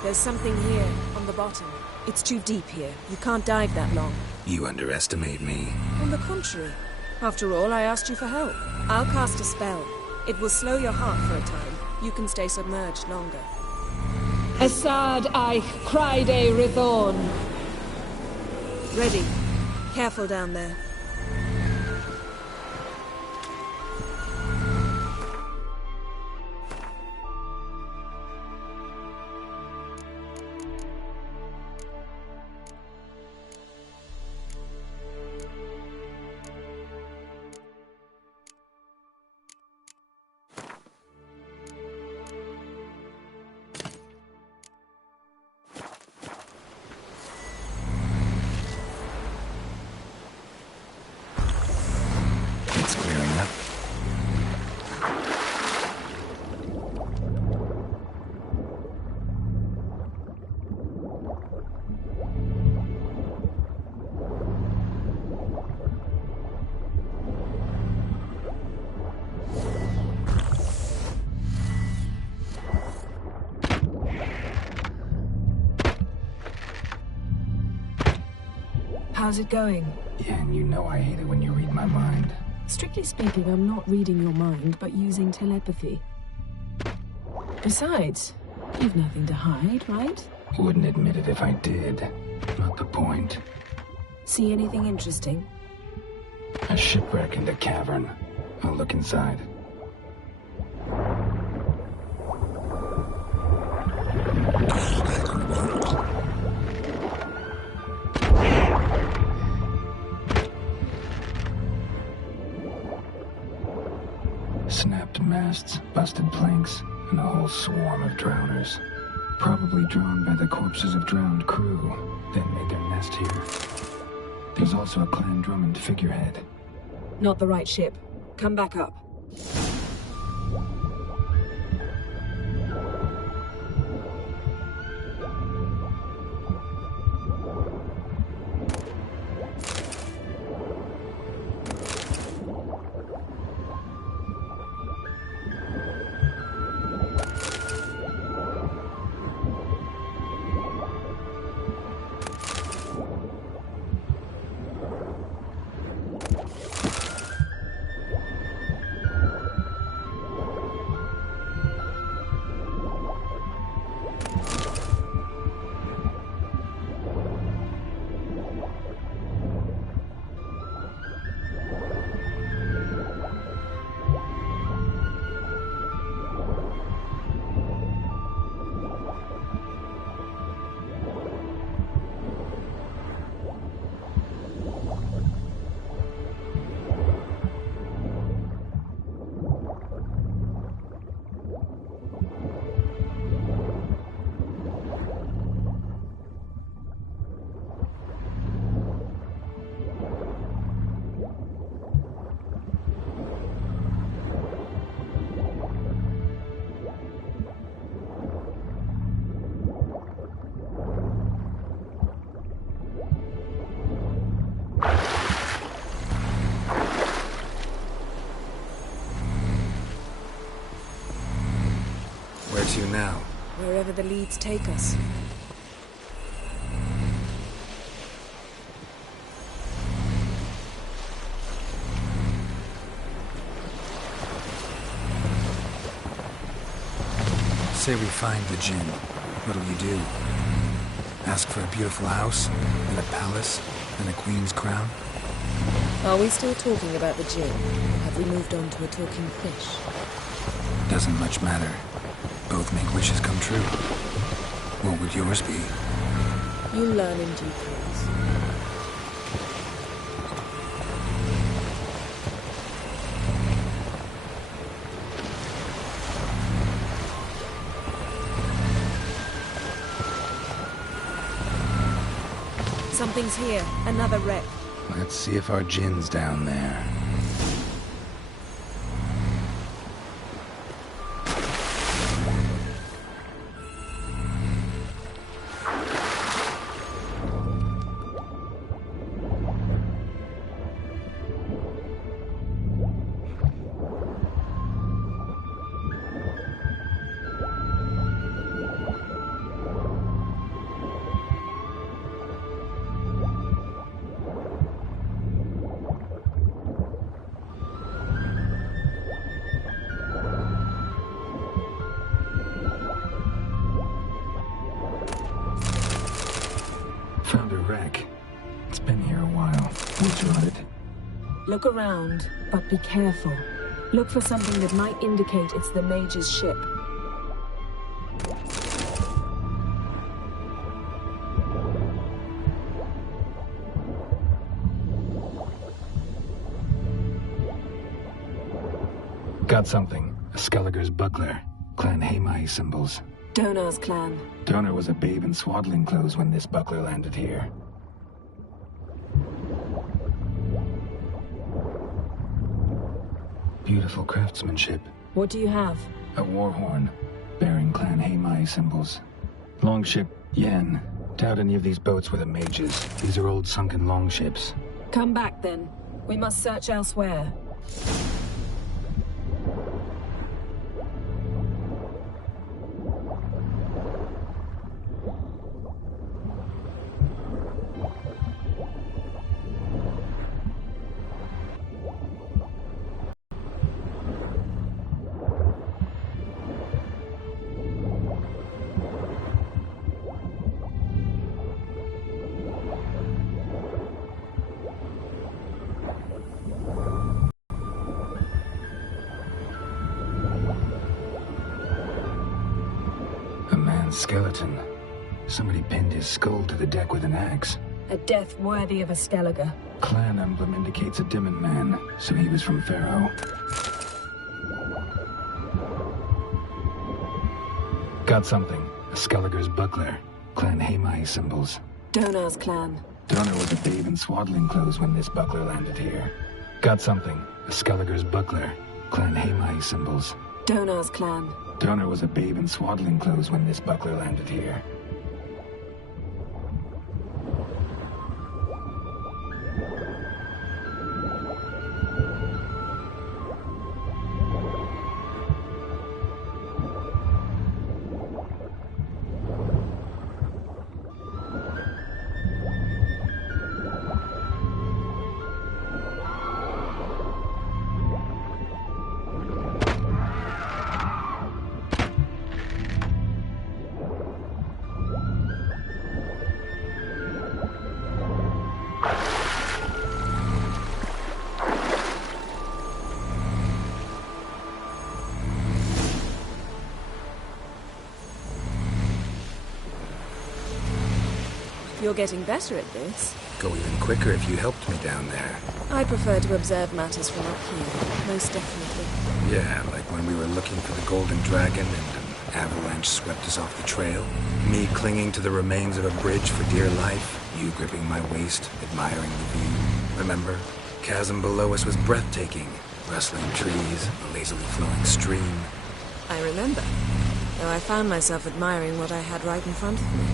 There's something here, on the bottom. It's too deep here. You can't dive that long. You underestimate me. On the contrary. After all, I asked you for help. I'll cast a spell. It will slow your heart for a time. You can stay submerged longer. Assad Eich Criede Rithorn. Ready. Careful down there. How's it going? Yeah, and you know I hate it when you read my mind. Strictly speaking, I'm not reading your mind, but using telepathy. Besides, you've nothing to hide, right? Wouldn't admit it if I did. Not the point. See anything interesting? A shipwreck in the cavern. I'll look inside. Snapped masts, busted planks, and a whole swarm of drowners. Probably drawn by the corpses of drowned crew, then made their nest here. There's also a Clan Drummond figurehead. Not the right ship. Come back up. Where to now? Wherever the leads take us. Say we find the Jinn. What'll you do? Ask for a beautiful house, and a palace, and a queen's crown? Are we still talking about the Jinn? Or have we moved on to a talking fish? Doesn't much matter. Both make wishes come true. What would yours be? You'll learn in due course. Something's here. Another wreck. Let's see if our Jinn's down there. Found a wreck. It's been here a while. What's rotted? Look around, but be careful. Look for something that might indicate it's the mage's ship. Got something. A Skelliger's buckler. Clan Haemai symbols. Donar's clan. Donar was a babe in swaddling clothes when this buckler landed here. Beautiful craftsmanship. What do you have? A war horn, bearing Clan Haemai symbols. Longship Yen. Doubt any of these boats were the mages. These are old sunken longships. Come back then. We must search elsewhere. man's skeleton. Somebody pinned his skull to the deck with an axe. A death worthy of a Skellige. Clan emblem indicates a Dimmen man, so he was from Pharaoh. Got something. A Skellige's buckler. Clan Hamai symbols. Donar's clan. Donar was a babe in swaddling clothes when this buckler landed here. Got something. A Skellige's buckler. Clan Hamai symbols. Donar's clan. Donar was a babe in swaddling clothes when this buckler landed here. You're getting better at this. Go even quicker if you helped me down there. I prefer to observe matters from up here, most definitely. Yeah, like when we were looking for the Golden Dragon and an avalanche swept us off the trail. Me clinging to the remains of a bridge for dear life. You gripping my waist, admiring the view. Remember? Chasm below us was breathtaking. Rustling trees, a lazily flowing stream. I remember, though I found myself admiring what I had right in front of me.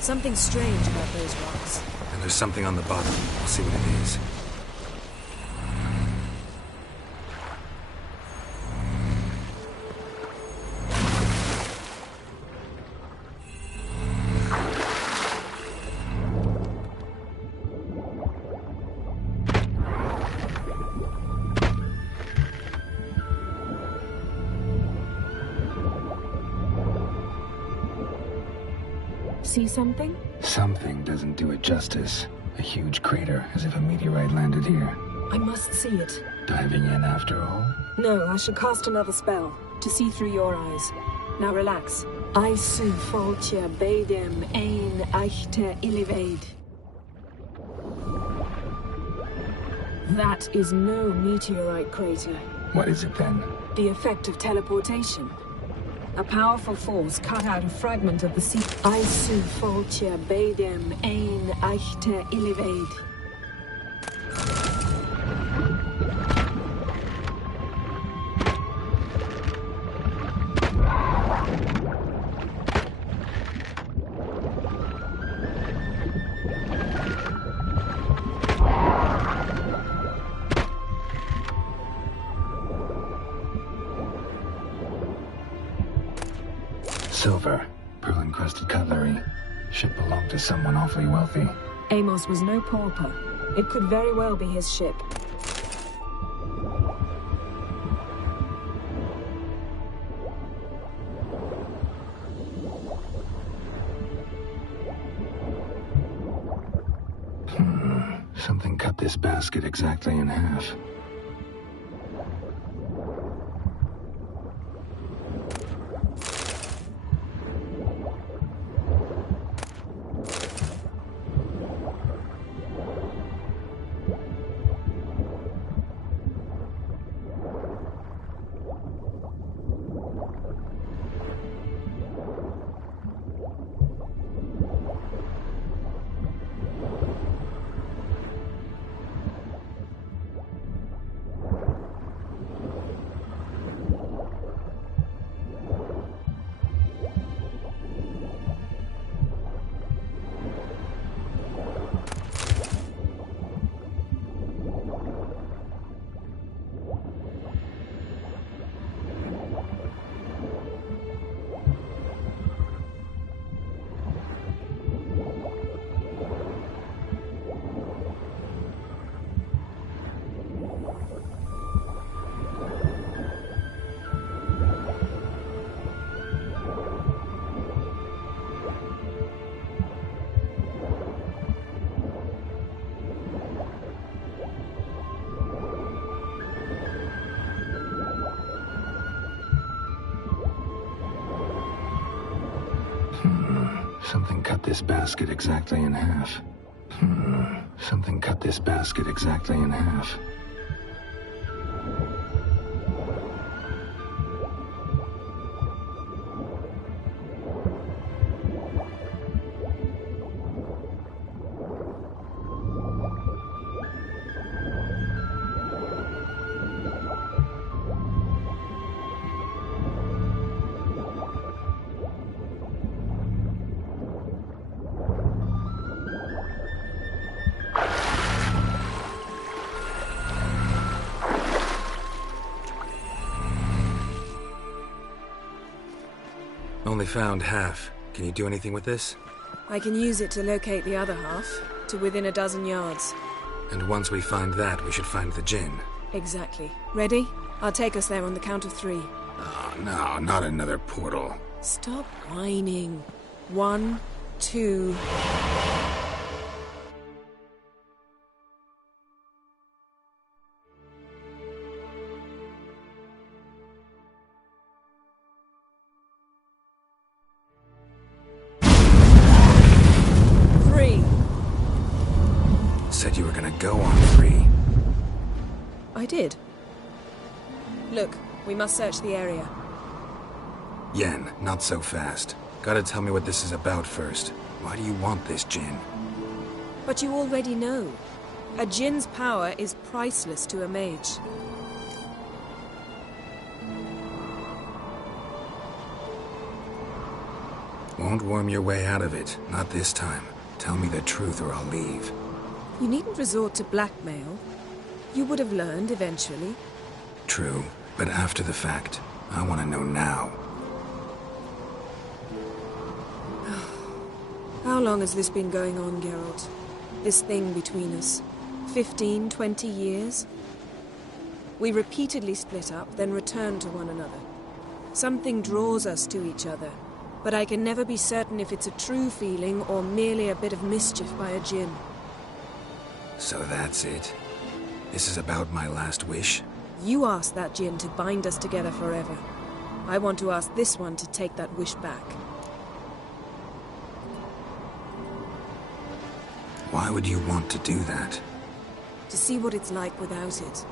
Something strange about those rocks. And there's something on the bottom. We'll see what it is. See something? Something doesn't do it justice. A huge crater, as if a meteorite landed here. I must see it. Diving in after all? No, I should cast another spell, to see through your eyes. Now relax. Aisu faltia beidem ein eichte ilivaid. That is no meteorite crater. What is it then? The effect of teleportation. A powerful force cut out a fragment of the sea. Aisu faltia beidem ein eichte ilivaid. Silver, pearl-encrusted cutlery. Ship belonged to someone awfully wealthy. Amos was no pauper. It could very well be his ship. Something cut this basket exactly in half. Something cut this basket exactly in half. Something cut this basket exactly in half. Only found half. Can you do anything with this? I can use it to locate the other half, to within a dozen yards. And once we find that, we should find the Jinn. Exactly. Ready? I'll take us there on the count of 3. Oh, no, not another portal. Stop whining. 1, 2... Said you were gonna go on 3. I did. Look, we must search the area. Yen, not so fast. Gotta tell me what this is about first. Why do you want this Jinn? But you already know. A Jinn's power is priceless to a mage. Won't worm your way out of it. Not this time. Tell me the truth or I'll leave. You needn't resort to blackmail. You would have learned eventually. True, but after the fact. I want to know now. How long has this been going on, Geralt? This thing between us? 15, 20 years? We repeatedly split up, then return to one another. Something draws us to each other, but I can never be certain if it's a true feeling or merely a bit of mischief by a Jinn. So that's it? This is about my last wish? You asked that Jinn to bind us together forever. I want to ask this one to take that wish back. Why would you want to do that? To see what it's like without it.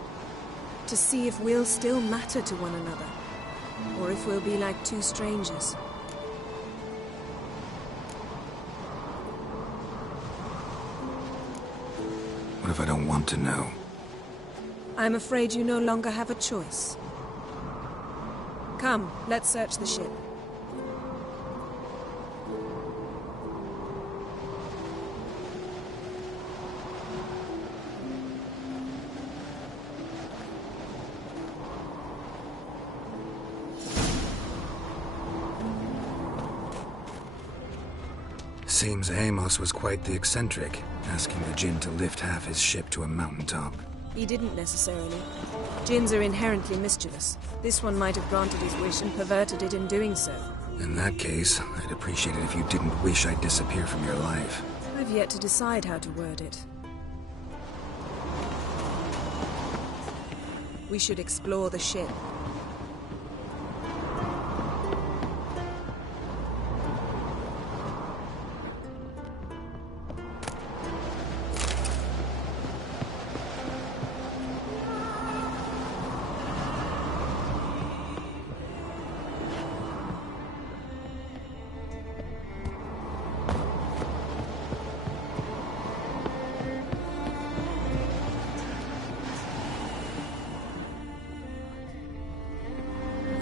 To see if we'll still matter to one another. Or if we'll be like two strangers. What if I don't want to know? I'm afraid you no longer have a choice. Come, let's search the ship. Seems Amos was quite the eccentric, asking the Jinn to lift half his ship to a mountaintop. He didn't necessarily. Jinns are inherently mischievous. This one might have granted his wish and perverted it in doing so. In that case, I'd appreciate it if you didn't wish I'd disappear from your life. I've yet to decide how to word it. We should explore the ship.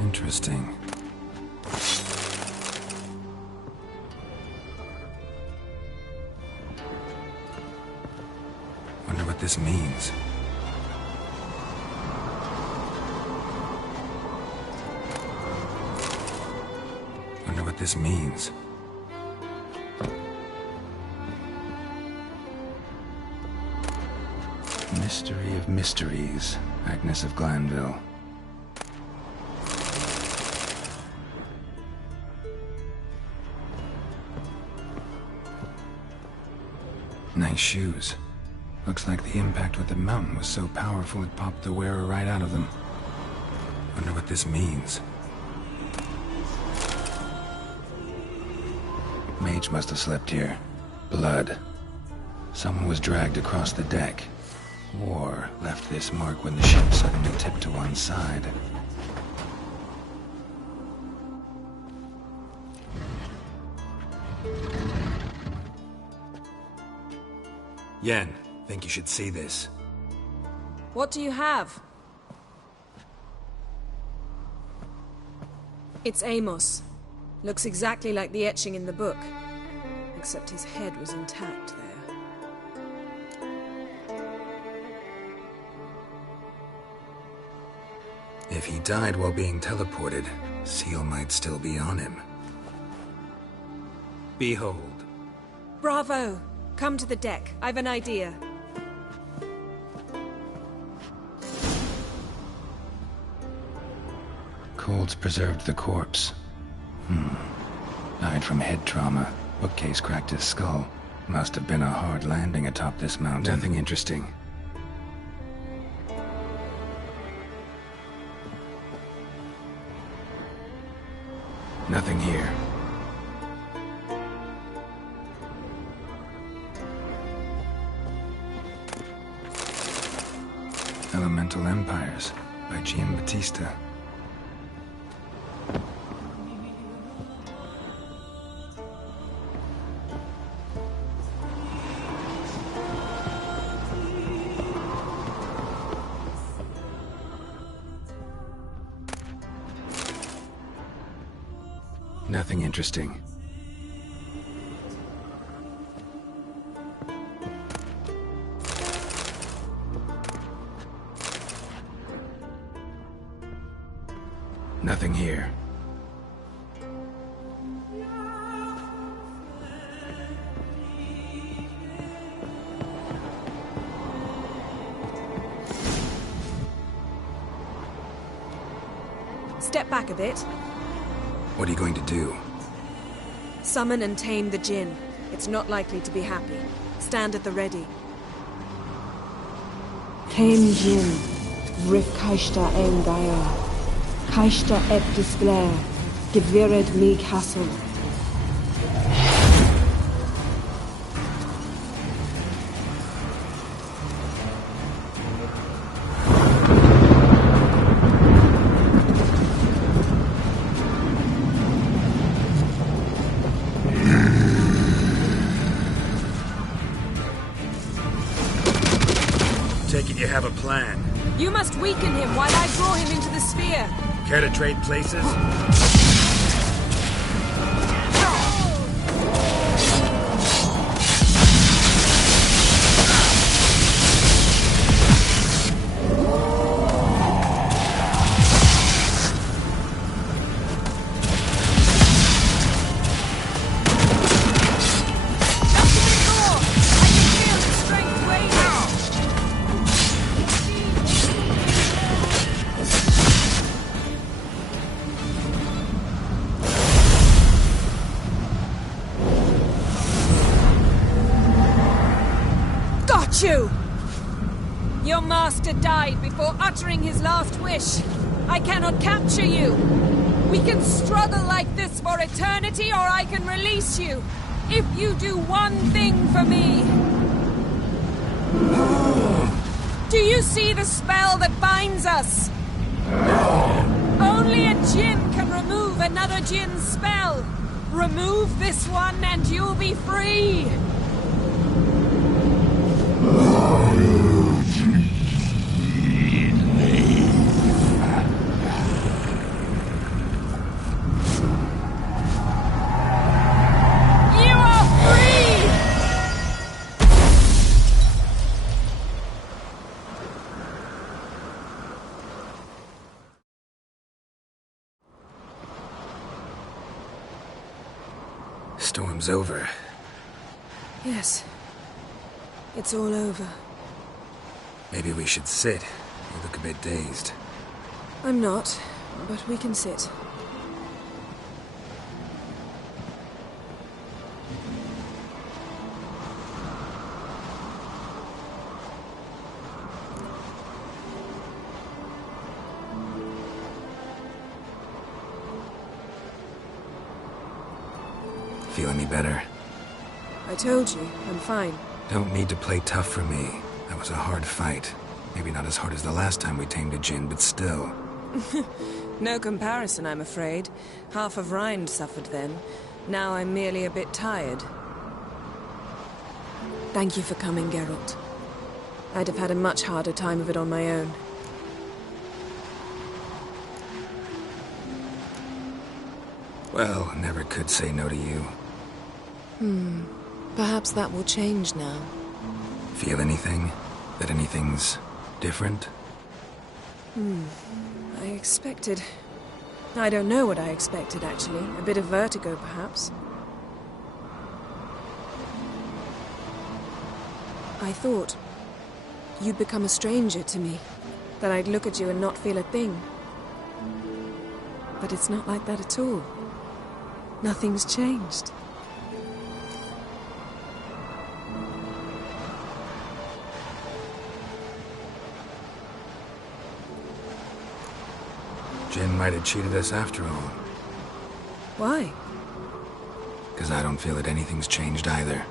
Interesting. Wonder what this means. Wonder what this means. Mystery of mysteries, Agnes of Glanville. Nice shoes. Looks like the impact with the mountain was so powerful it popped the wearer right out of them. Wonder what this means. Mage else must have slept here. Blood. Someone was dragged across the deck. War left this mark when the ship suddenly tipped to one side. Yen, think you should see this. What do you have? It's Amos. Looks exactly like the etching in the book. Except his head was intact there. If he died while being teleported, Seal might still be on him. Behold. Bravo! Come to the deck. I've an idea. Cold's preserved the corpse. Died from head trauma. Bookcase cracked his skull. Must have been a hard landing atop this mountain. Nothing interesting. Nothing here. Elemental Empires by Giambattista. Nothing interesting. Nothing here. Step back a bit. What are you going to do? Summon and tame the Jinn. It's not likely to be happy. Stand at the ready. Tame Jinn, Rif Kaishta Engaya, Kaishta et Disglair, Gevired me Castle. Take it you have a plan. You must weaken him while I draw him into the sphere. Care to trade places? You! Your master died before uttering his last wish. I cannot capture you. We can struggle like this for eternity, or I can release you. If you do one thing for me. Do you see the spell that binds us? Only a Jinn can remove another Jinn's spell. Remove this one and you'll be free. Storm's over. Yes. It's all over. Maybe we should sit. You look a bit dazed. I'm not, but we can sit. Feel any better? I told you, I'm fine. Don't need to play tough for me. That was a hard fight. Maybe not as hard as the last time we tamed a djinn, but still. No comparison, I'm afraid. Half of Rind suffered then. Now I'm merely a bit tired. Thank you for coming, Geralt. I'd have had a much harder time of it on my own. Well, never could say no to you. Perhaps that will change now. Feel anything? That anything's different? I expected... I don't know what I expected, actually. A bit of vertigo, perhaps. I thought you'd become a stranger to me. That I'd look at you and not feel a thing. But it's not like that at all. Nothing's changed. Jinn might have cheated us after all. Why? Because I don't feel that anything's changed either.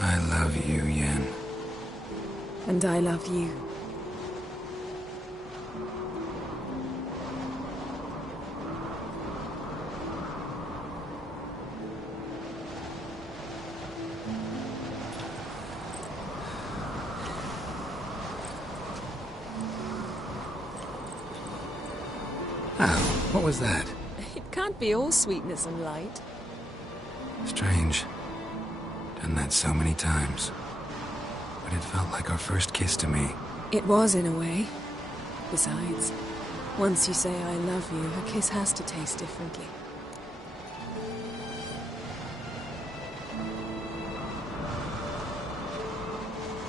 I love you, Yen. And I love you. What was that? It can't be all sweetness and light. Strange. Done that so many times. But it felt like our first kiss to me. It was, in a way. Besides, once you say I love you, a kiss has to taste differently.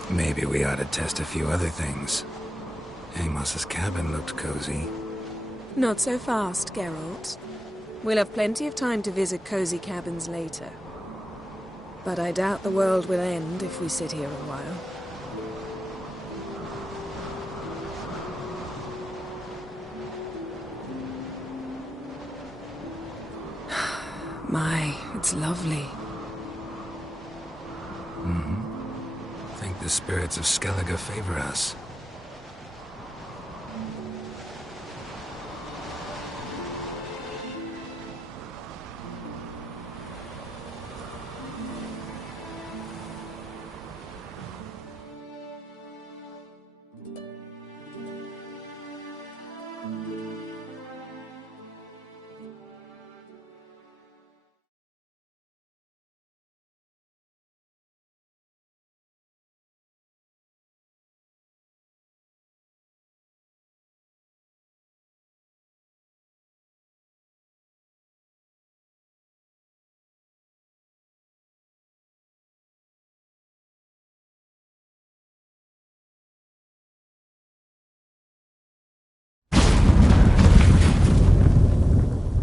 Maybe we ought to test a few other things. Amos's cabin looked cozy. Not so fast, Geralt. We'll have plenty of time to visit cozy cabins later. But I doubt the world will end if we sit here a while. My, it's lovely. Think the spirits of Skellige favor us.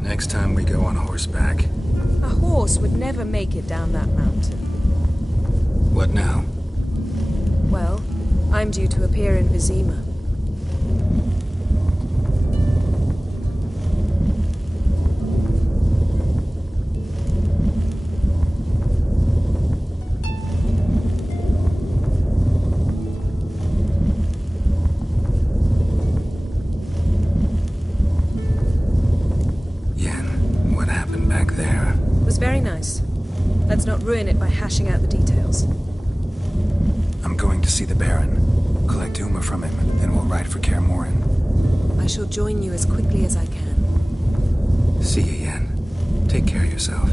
Next time we go on horseback. A horse would never make it down that mountain. What now? Well, I'm due to appear in Vizima. Very nice. Let's not ruin it by hashing out the details. I'm going to see the Baron. Collect Uma from him, then we'll ride for Kaer Morhen. I shall join you as quickly as I can. See you, Yen. Take care of yourself.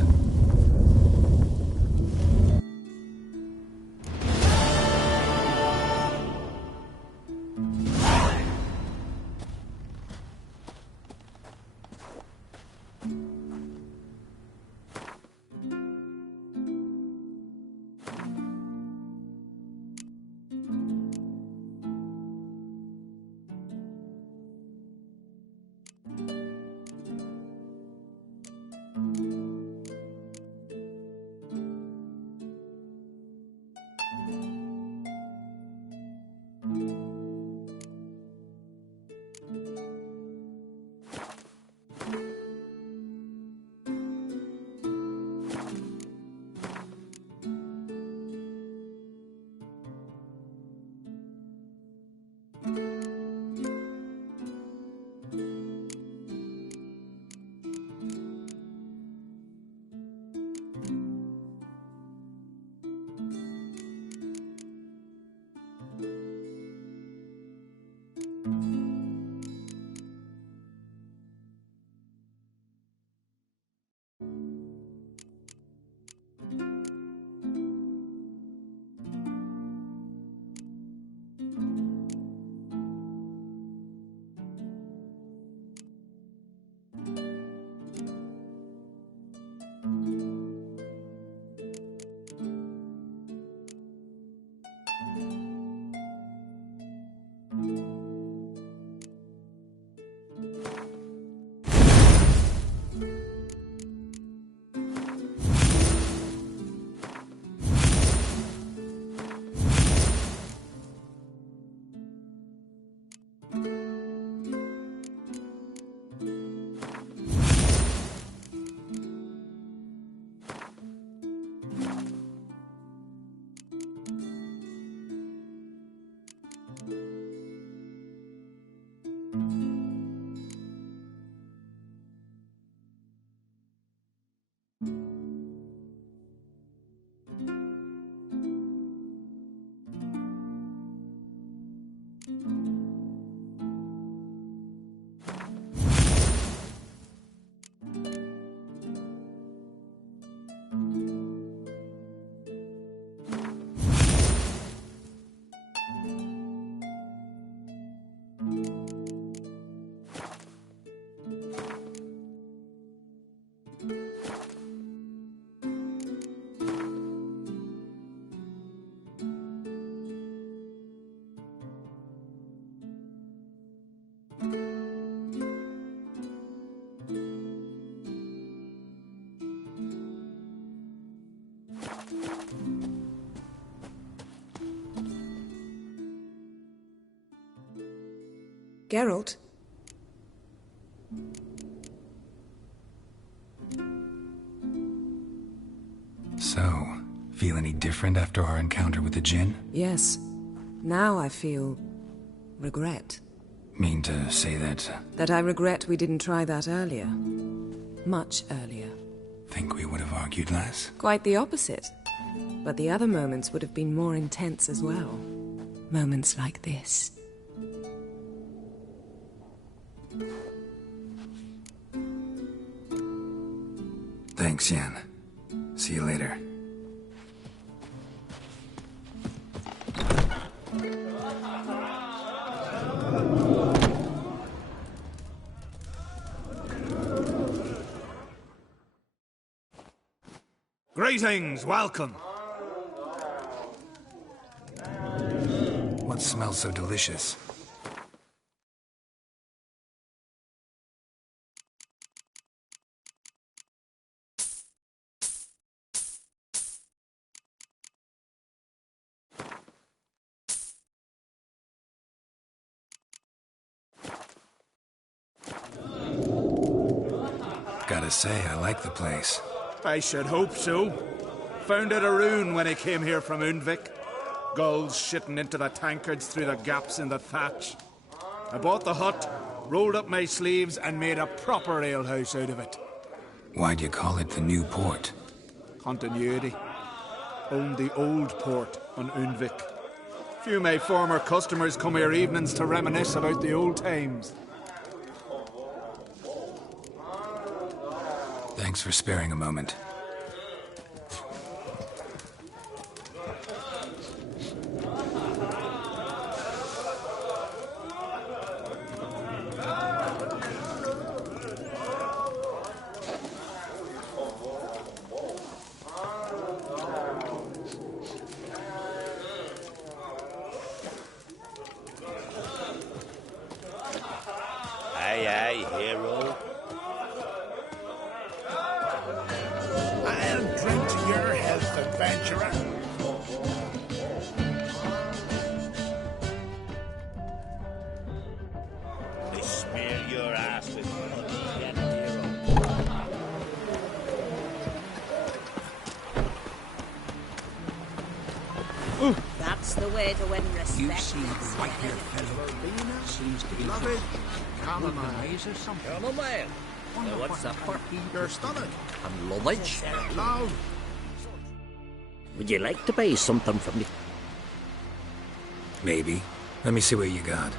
Geralt? So, feel any different after our encounter with the Jinn? Yes. Now I feel regret. Mean to say that... That I regret we didn't try that earlier. Much earlier. Think we would have argued less? Quite the opposite. But the other moments would have been more intense as well. Moments like this. Thanks, Yen. See you later. Greetings, welcome. What smells so delicious? Gotta say, I like the place. I should hope so. Found it a rune when I came here from Undvik. Gulls shitting into the tankards through the gaps in the thatch. I bought the hut, rolled up my sleeves, and made a proper alehouse out of it. Why'd you call it the New Port? Continuity. Owned the old port on Undvik. Few of my former customers come here evenings to reminisce about the old times. Thanks for sparing a moment. Aye, aye, hero. I'll drink to your health, adventurer. They smear your ass with honey, yet, hero. That's the way to win respect. You see the white-haired fellow seems to be Beloved, chamomile. or something. Chamomile. Wonder What's what that for? Your stomach. And luggage. Loud. Would you like to buy something from me? Maybe. Let me see what you got.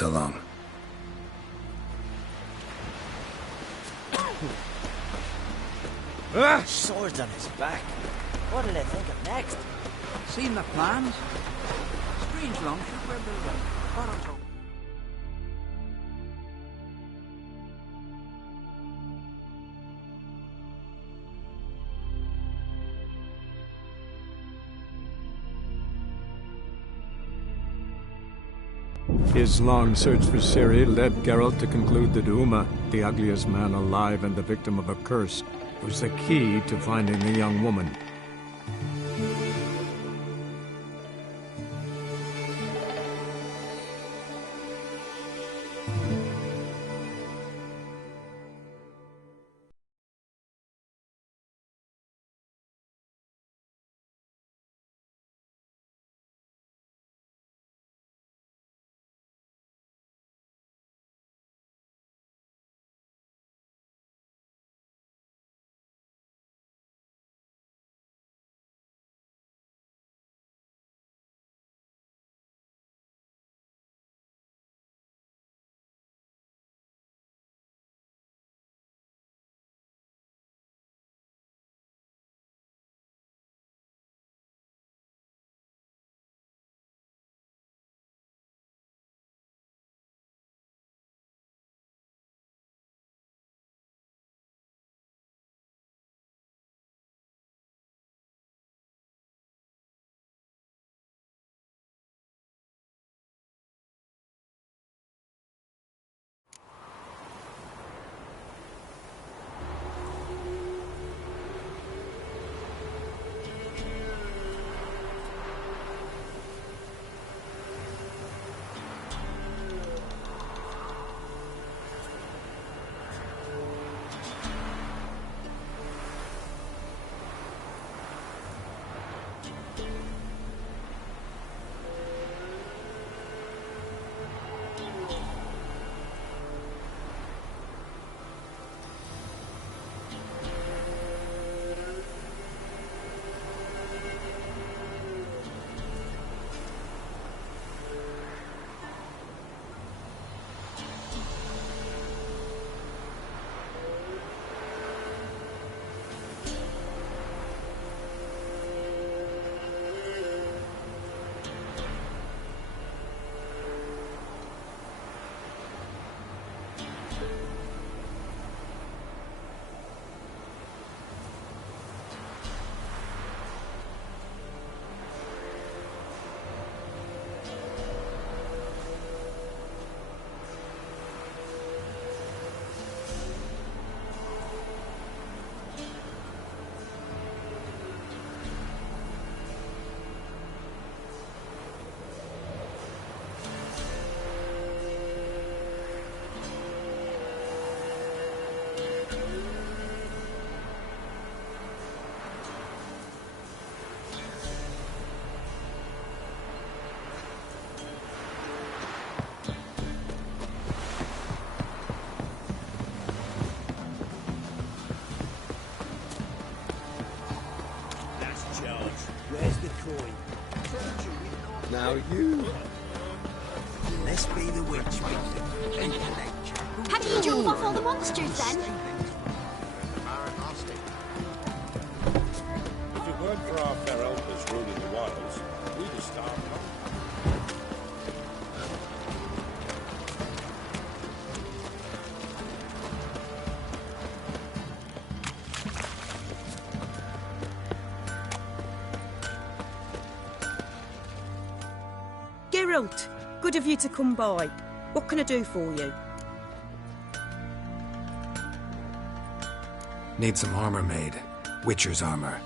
So long. Swords on his back. What did I think of next? Seen the plans? Strange longship we're building. Toronto. His long search for Ciri led Geralt to conclude that Uma, the ugliest man alive and the victim of a curse, was the key to finding the young woman. Now you. Let's be the witch. How do you jump off all the monsters then? If it weren't for our fair elders ruling the wilds, we'd have starved. Geralt, good of you to come by. What can I do for you? Need some armor made. Witcher's armor.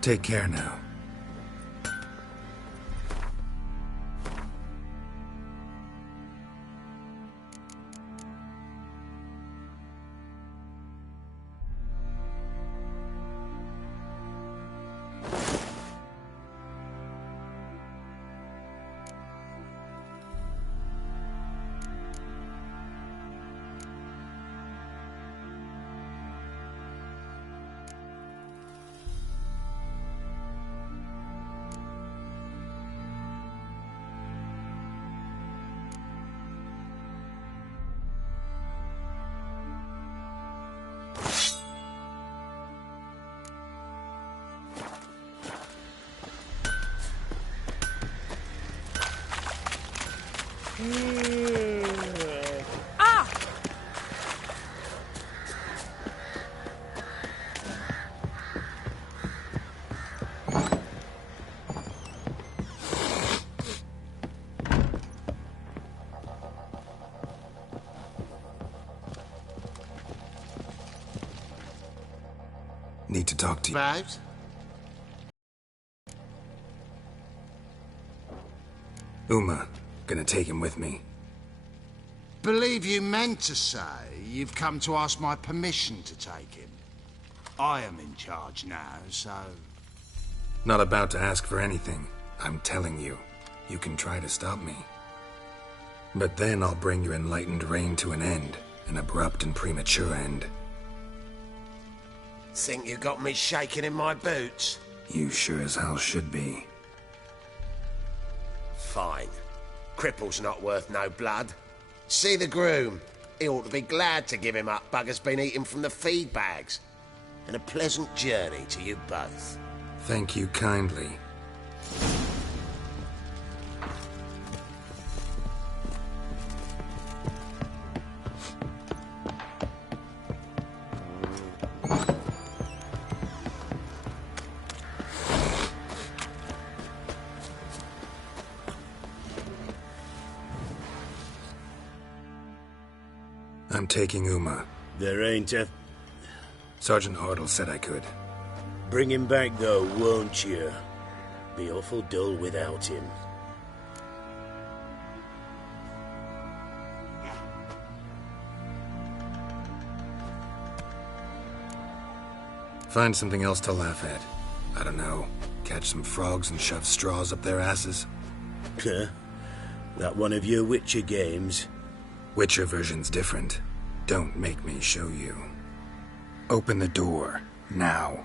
Take care now. Need to talk to you. About? Uma, gonna take him with me. Believe you meant to say you've come to ask my permission to take him. I am in charge now, so... Not about to ask for anything. I'm telling you. You can try to stop me. But then I'll bring your enlightened reign to an end. An abrupt and premature end. Think you got me shaking in my boots? You sure as hell should be. Fine. Cripple's not worth no blood. See the groom. He ought to be glad to give him up. Bugger's been eating from the feed bags. And a pleasant journey to you both. Thank you kindly. I'm taking Uma. There ain't a... Sergeant Hartle said I could. Bring him back, though, won't you? Be awful dull without him. Find something else to laugh at. I don't know. Catch some frogs and shove straws up their asses. Huh? That one of your Witcher games? Witcher version's different. Don't make me show you. Open the door. Now.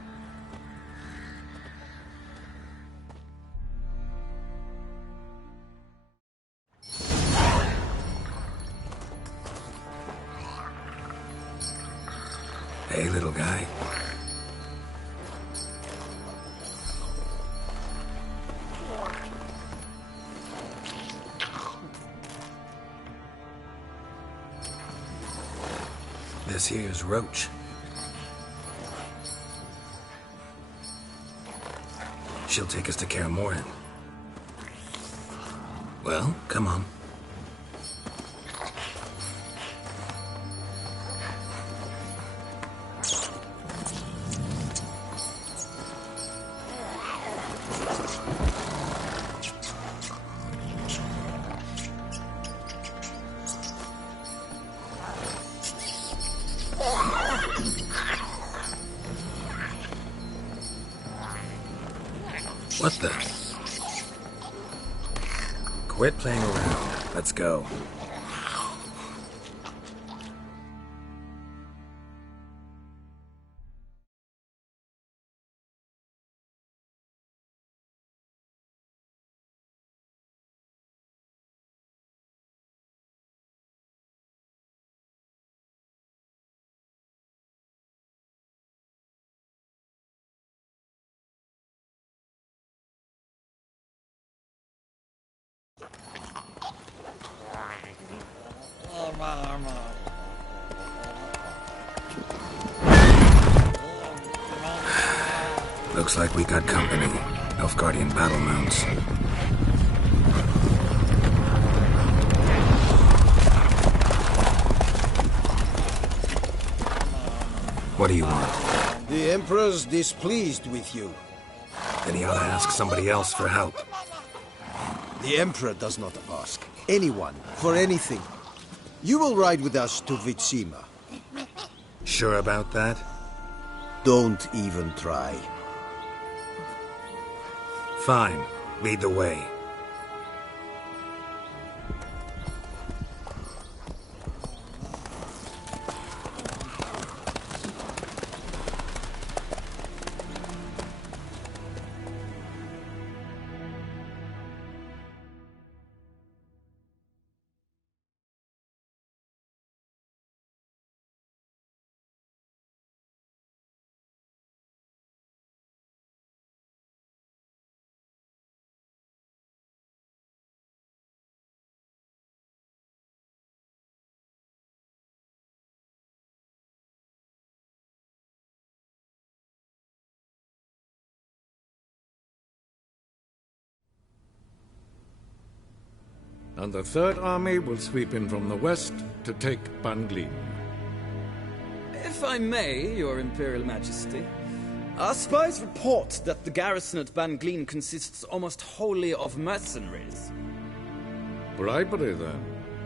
Hey, little guy. This here's Roach. She'll take us to Kaer Morhen. Well, come on. What the? Quit playing around. Let's go. Looks like we got company. Nilfgaardian battle mounts. What do you want? The Emperor's displeased with you. then he ought to ask somebody else for help. The Emperor does not ask anyone for anything. You will ride with us to Vitsima. Sure about that? Don't even try. Fine. Lead the way. And the Third Army will sweep in from the west to take Banglin. If I may, Your Imperial Majesty, our spies report that the garrison at Banglin consists almost wholly of mercenaries. Bribery, then.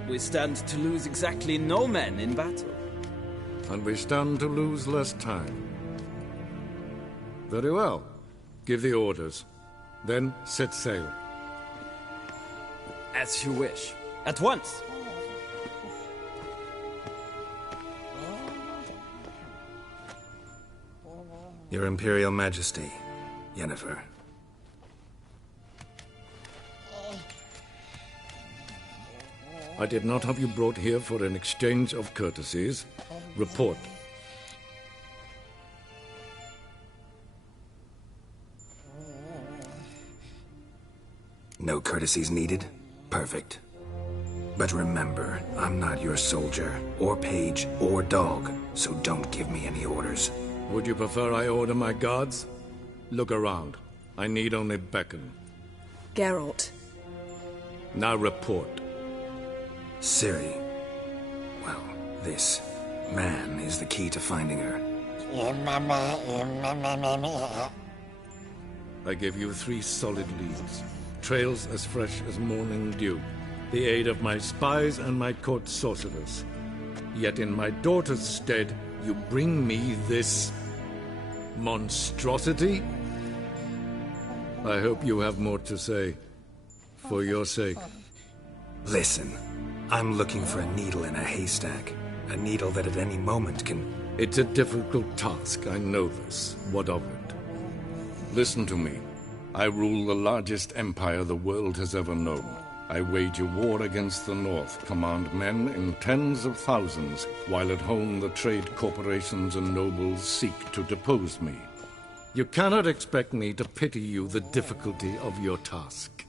We stand to lose exactly no men in battle. And we stand to lose less time. Very well. Give the orders. Then set sail. As you wish. At once! Your Imperial Majesty, Yennefer. I did not have you brought here for an exchange of courtesies. Report. No courtesies needed? Perfect. But remember, I'm not your soldier, or page, or dog, so don't give me any orders. Would you prefer I order my guards? Look around. I need only beckon. Geralt. Now report. Ciri. Well, this man is the key to finding her. I gave you 3 solid leads. Trails as fresh as morning dew. The aid of my spies and my court sorcerers. Yet in my daughter's stead, you bring me this monstrosity? I hope you have more to say. For your sake. Listen, I'm looking for a needle in a haystack. A needle that at any moment can... It's a difficult task, I know this. What of it? Listen to me. I rule the largest empire the world has ever known. I wage a war against the North, command men in tens of thousands, while at home the trade corporations and nobles seek to depose me. You cannot expect me to pity you the difficulty of your task.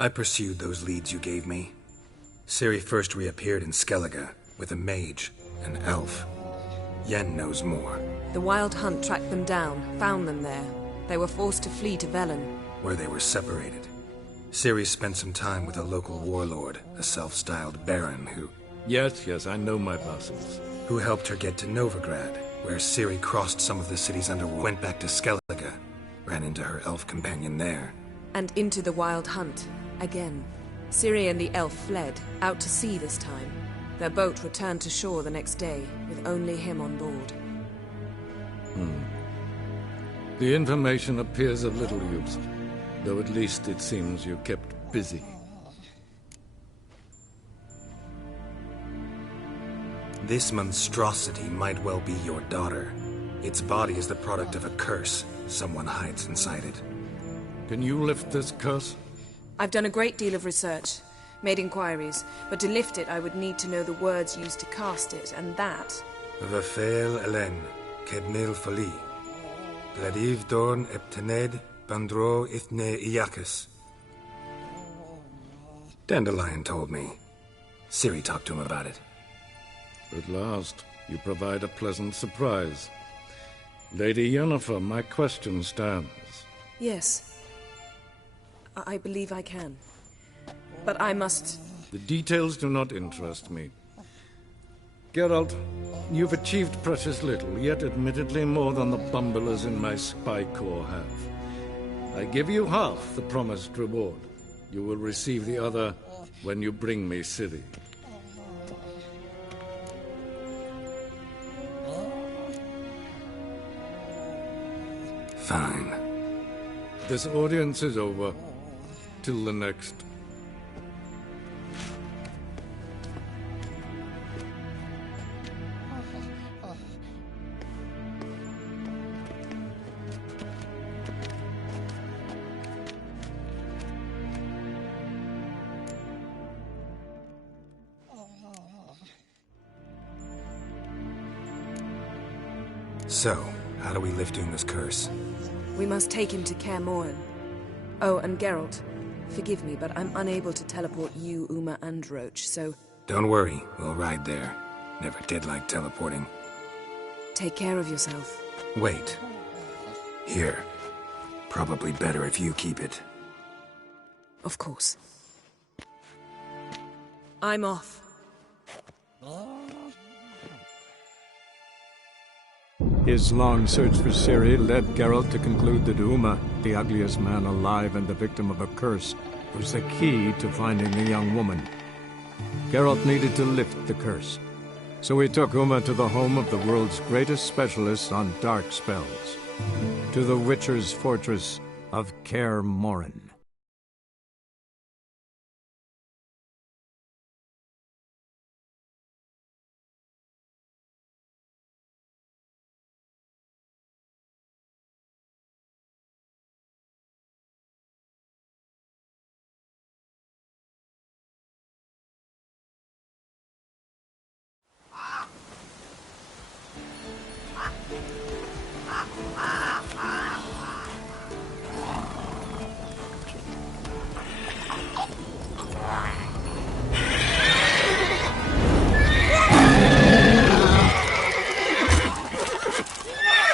I pursued those leads you gave me. Ciri first reappeared in Skellige with a mage, an elf. Yen knows more. The Wild Hunt tracked them down, found them there. They were forced to flee to Velen, where they were separated. Ciri spent some time with a local warlord, a self-styled baron who... Yes, I know my vassals. Who helped her get to Novigrad, where Ciri crossed some of the city's underworld, went back to Skellige, ran into her elf companion there. And into the Wild Hunt, again. Ciri and the elf fled, out to sea this time. Their boat returned to shore the next day, with only him on board. The information appears of little use, though at least it seems you kept busy. This monstrosity might well be your daughter. Its body is the product of a curse. Someone hides inside it. Can you lift this curse? I've done a great deal of research, made inquiries, but to lift it I would need to know the words used to cast it, and that... Vafel Elen, Kednil Fali, Gladiv Dorn Eptened, Bandro Ithne Iakis. Dandelion told me. Ciri talked to him about it. At last, you provide a pleasant surprise. Lady Yennefer, my question stands. Yes. I believe I can. But I must... The details do not interest me. Geralt, you've achieved precious little, yet admittedly more than the bumblers in my spy corps have. I give you half the promised reward. You will receive the other when you bring me Ciri. Fine. This audience is over. Till the next. So, how do we lift Uma's curse? We must take him to Kaer Morhen. Oh, and Geralt, forgive me, but I'm unable to teleport you, Uma, and Roach, so... Don't worry, we'll ride there. Never did like teleporting. Take care of yourself. Wait. Here. Probably better if you keep it. Of course. I'm off. His long search for Ciri led Geralt to conclude that Uma, the ugliest man alive and the victim of a curse, was the key to finding the young woman. Geralt needed to lift the curse, so he took Uma to the home of the world's greatest specialist on dark spells, to the Witcher's fortress of Kaer Morhen.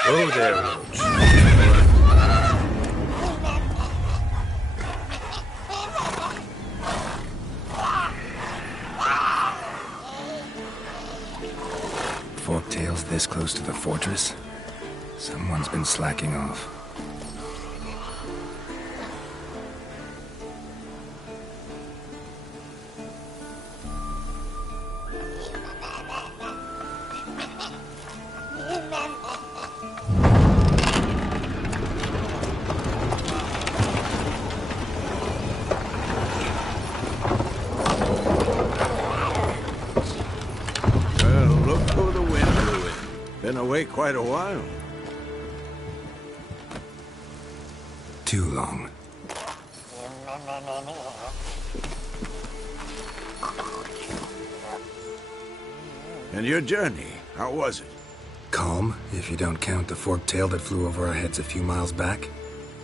Oh, there, Roach. Forktail's this close to the fortress? Someone's been slacking off. Been away quite a while. Too long. And your journey, how was it? Calm, if you don't count the forktail that flew over our heads a few miles back.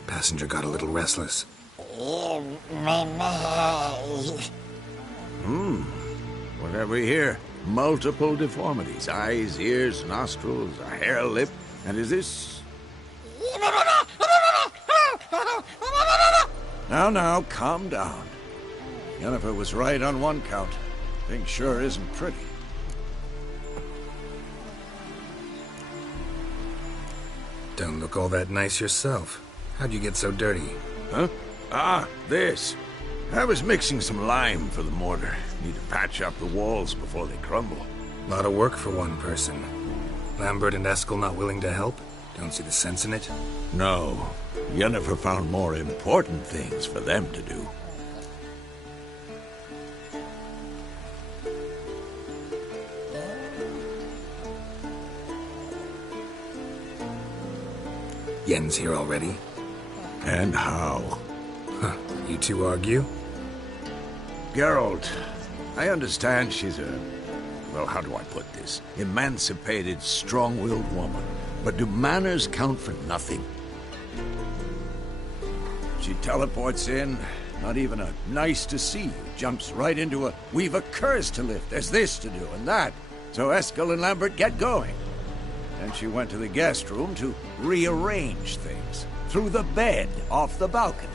Passenger got a little restless. What have we here? Multiple deformities. Eyes, ears, nostrils, a hair lip. And is this... Now, calm down. Yennefer was right on one count. Thing sure isn't pretty. Don't look all that nice yourself. How'd you get so dirty? Huh? Ah, this. I was mixing some lime for the mortar. Need to patch up the walls before they crumble. A lot of work for one person. Lambert and Eskel not willing to help? Don't see the sense in it? No. Yennefer found more important things for them to do. Yen's here already? And how? Huh. You two argue? Geralt, I understand she's a... well, how do I put this? Emancipated, strong-willed woman. But do manners count for nothing? She teleports in, not even a nice to see you, jumps right into a, we've a curse to lift, there's this to do and that. So Eskel and Lambert get going. Then she went to the guest room to rearrange things. Through the bed, off the balcony.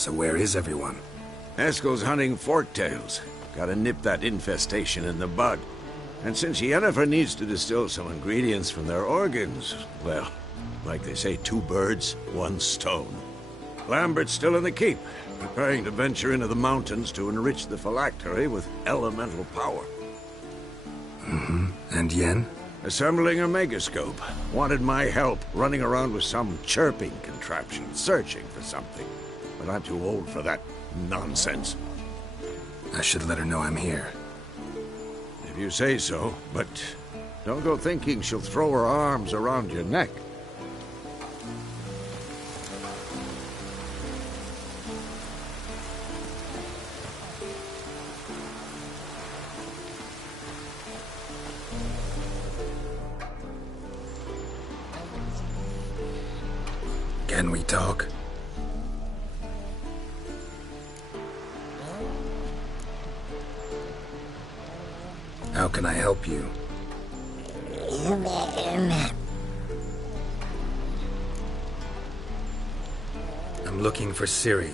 So where is everyone? Eskel's hunting forktails. Gotta nip that infestation in the bud. And since Yennefer needs to distill some ingredients from their organs, well, like they say, 2 birds, 1 stone. Lambert's still in the keep, preparing to venture into the mountains to enrich the phylactery with elemental power. Mm-hmm. And Yen? Assembling a megascope. Wanted my help running around with some chirping contraption, searching for something. But I'm too old for that nonsense. I should let her know I'm here. If you say so, but don't go thinking she'll throw her arms around your neck. Can we talk? How can I help you? I'm looking for Ciri.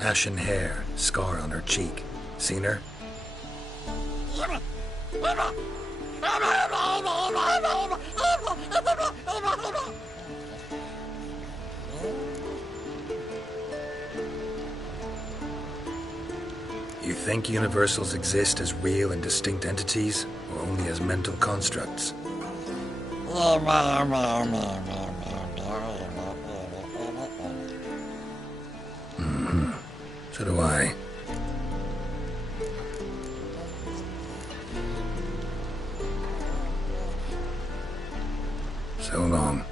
Ashen hair, scar on her cheek. Seen her? You think universals exist as real and distinct entities, or only as mental constructs? Mm-hmm. So do I. So long.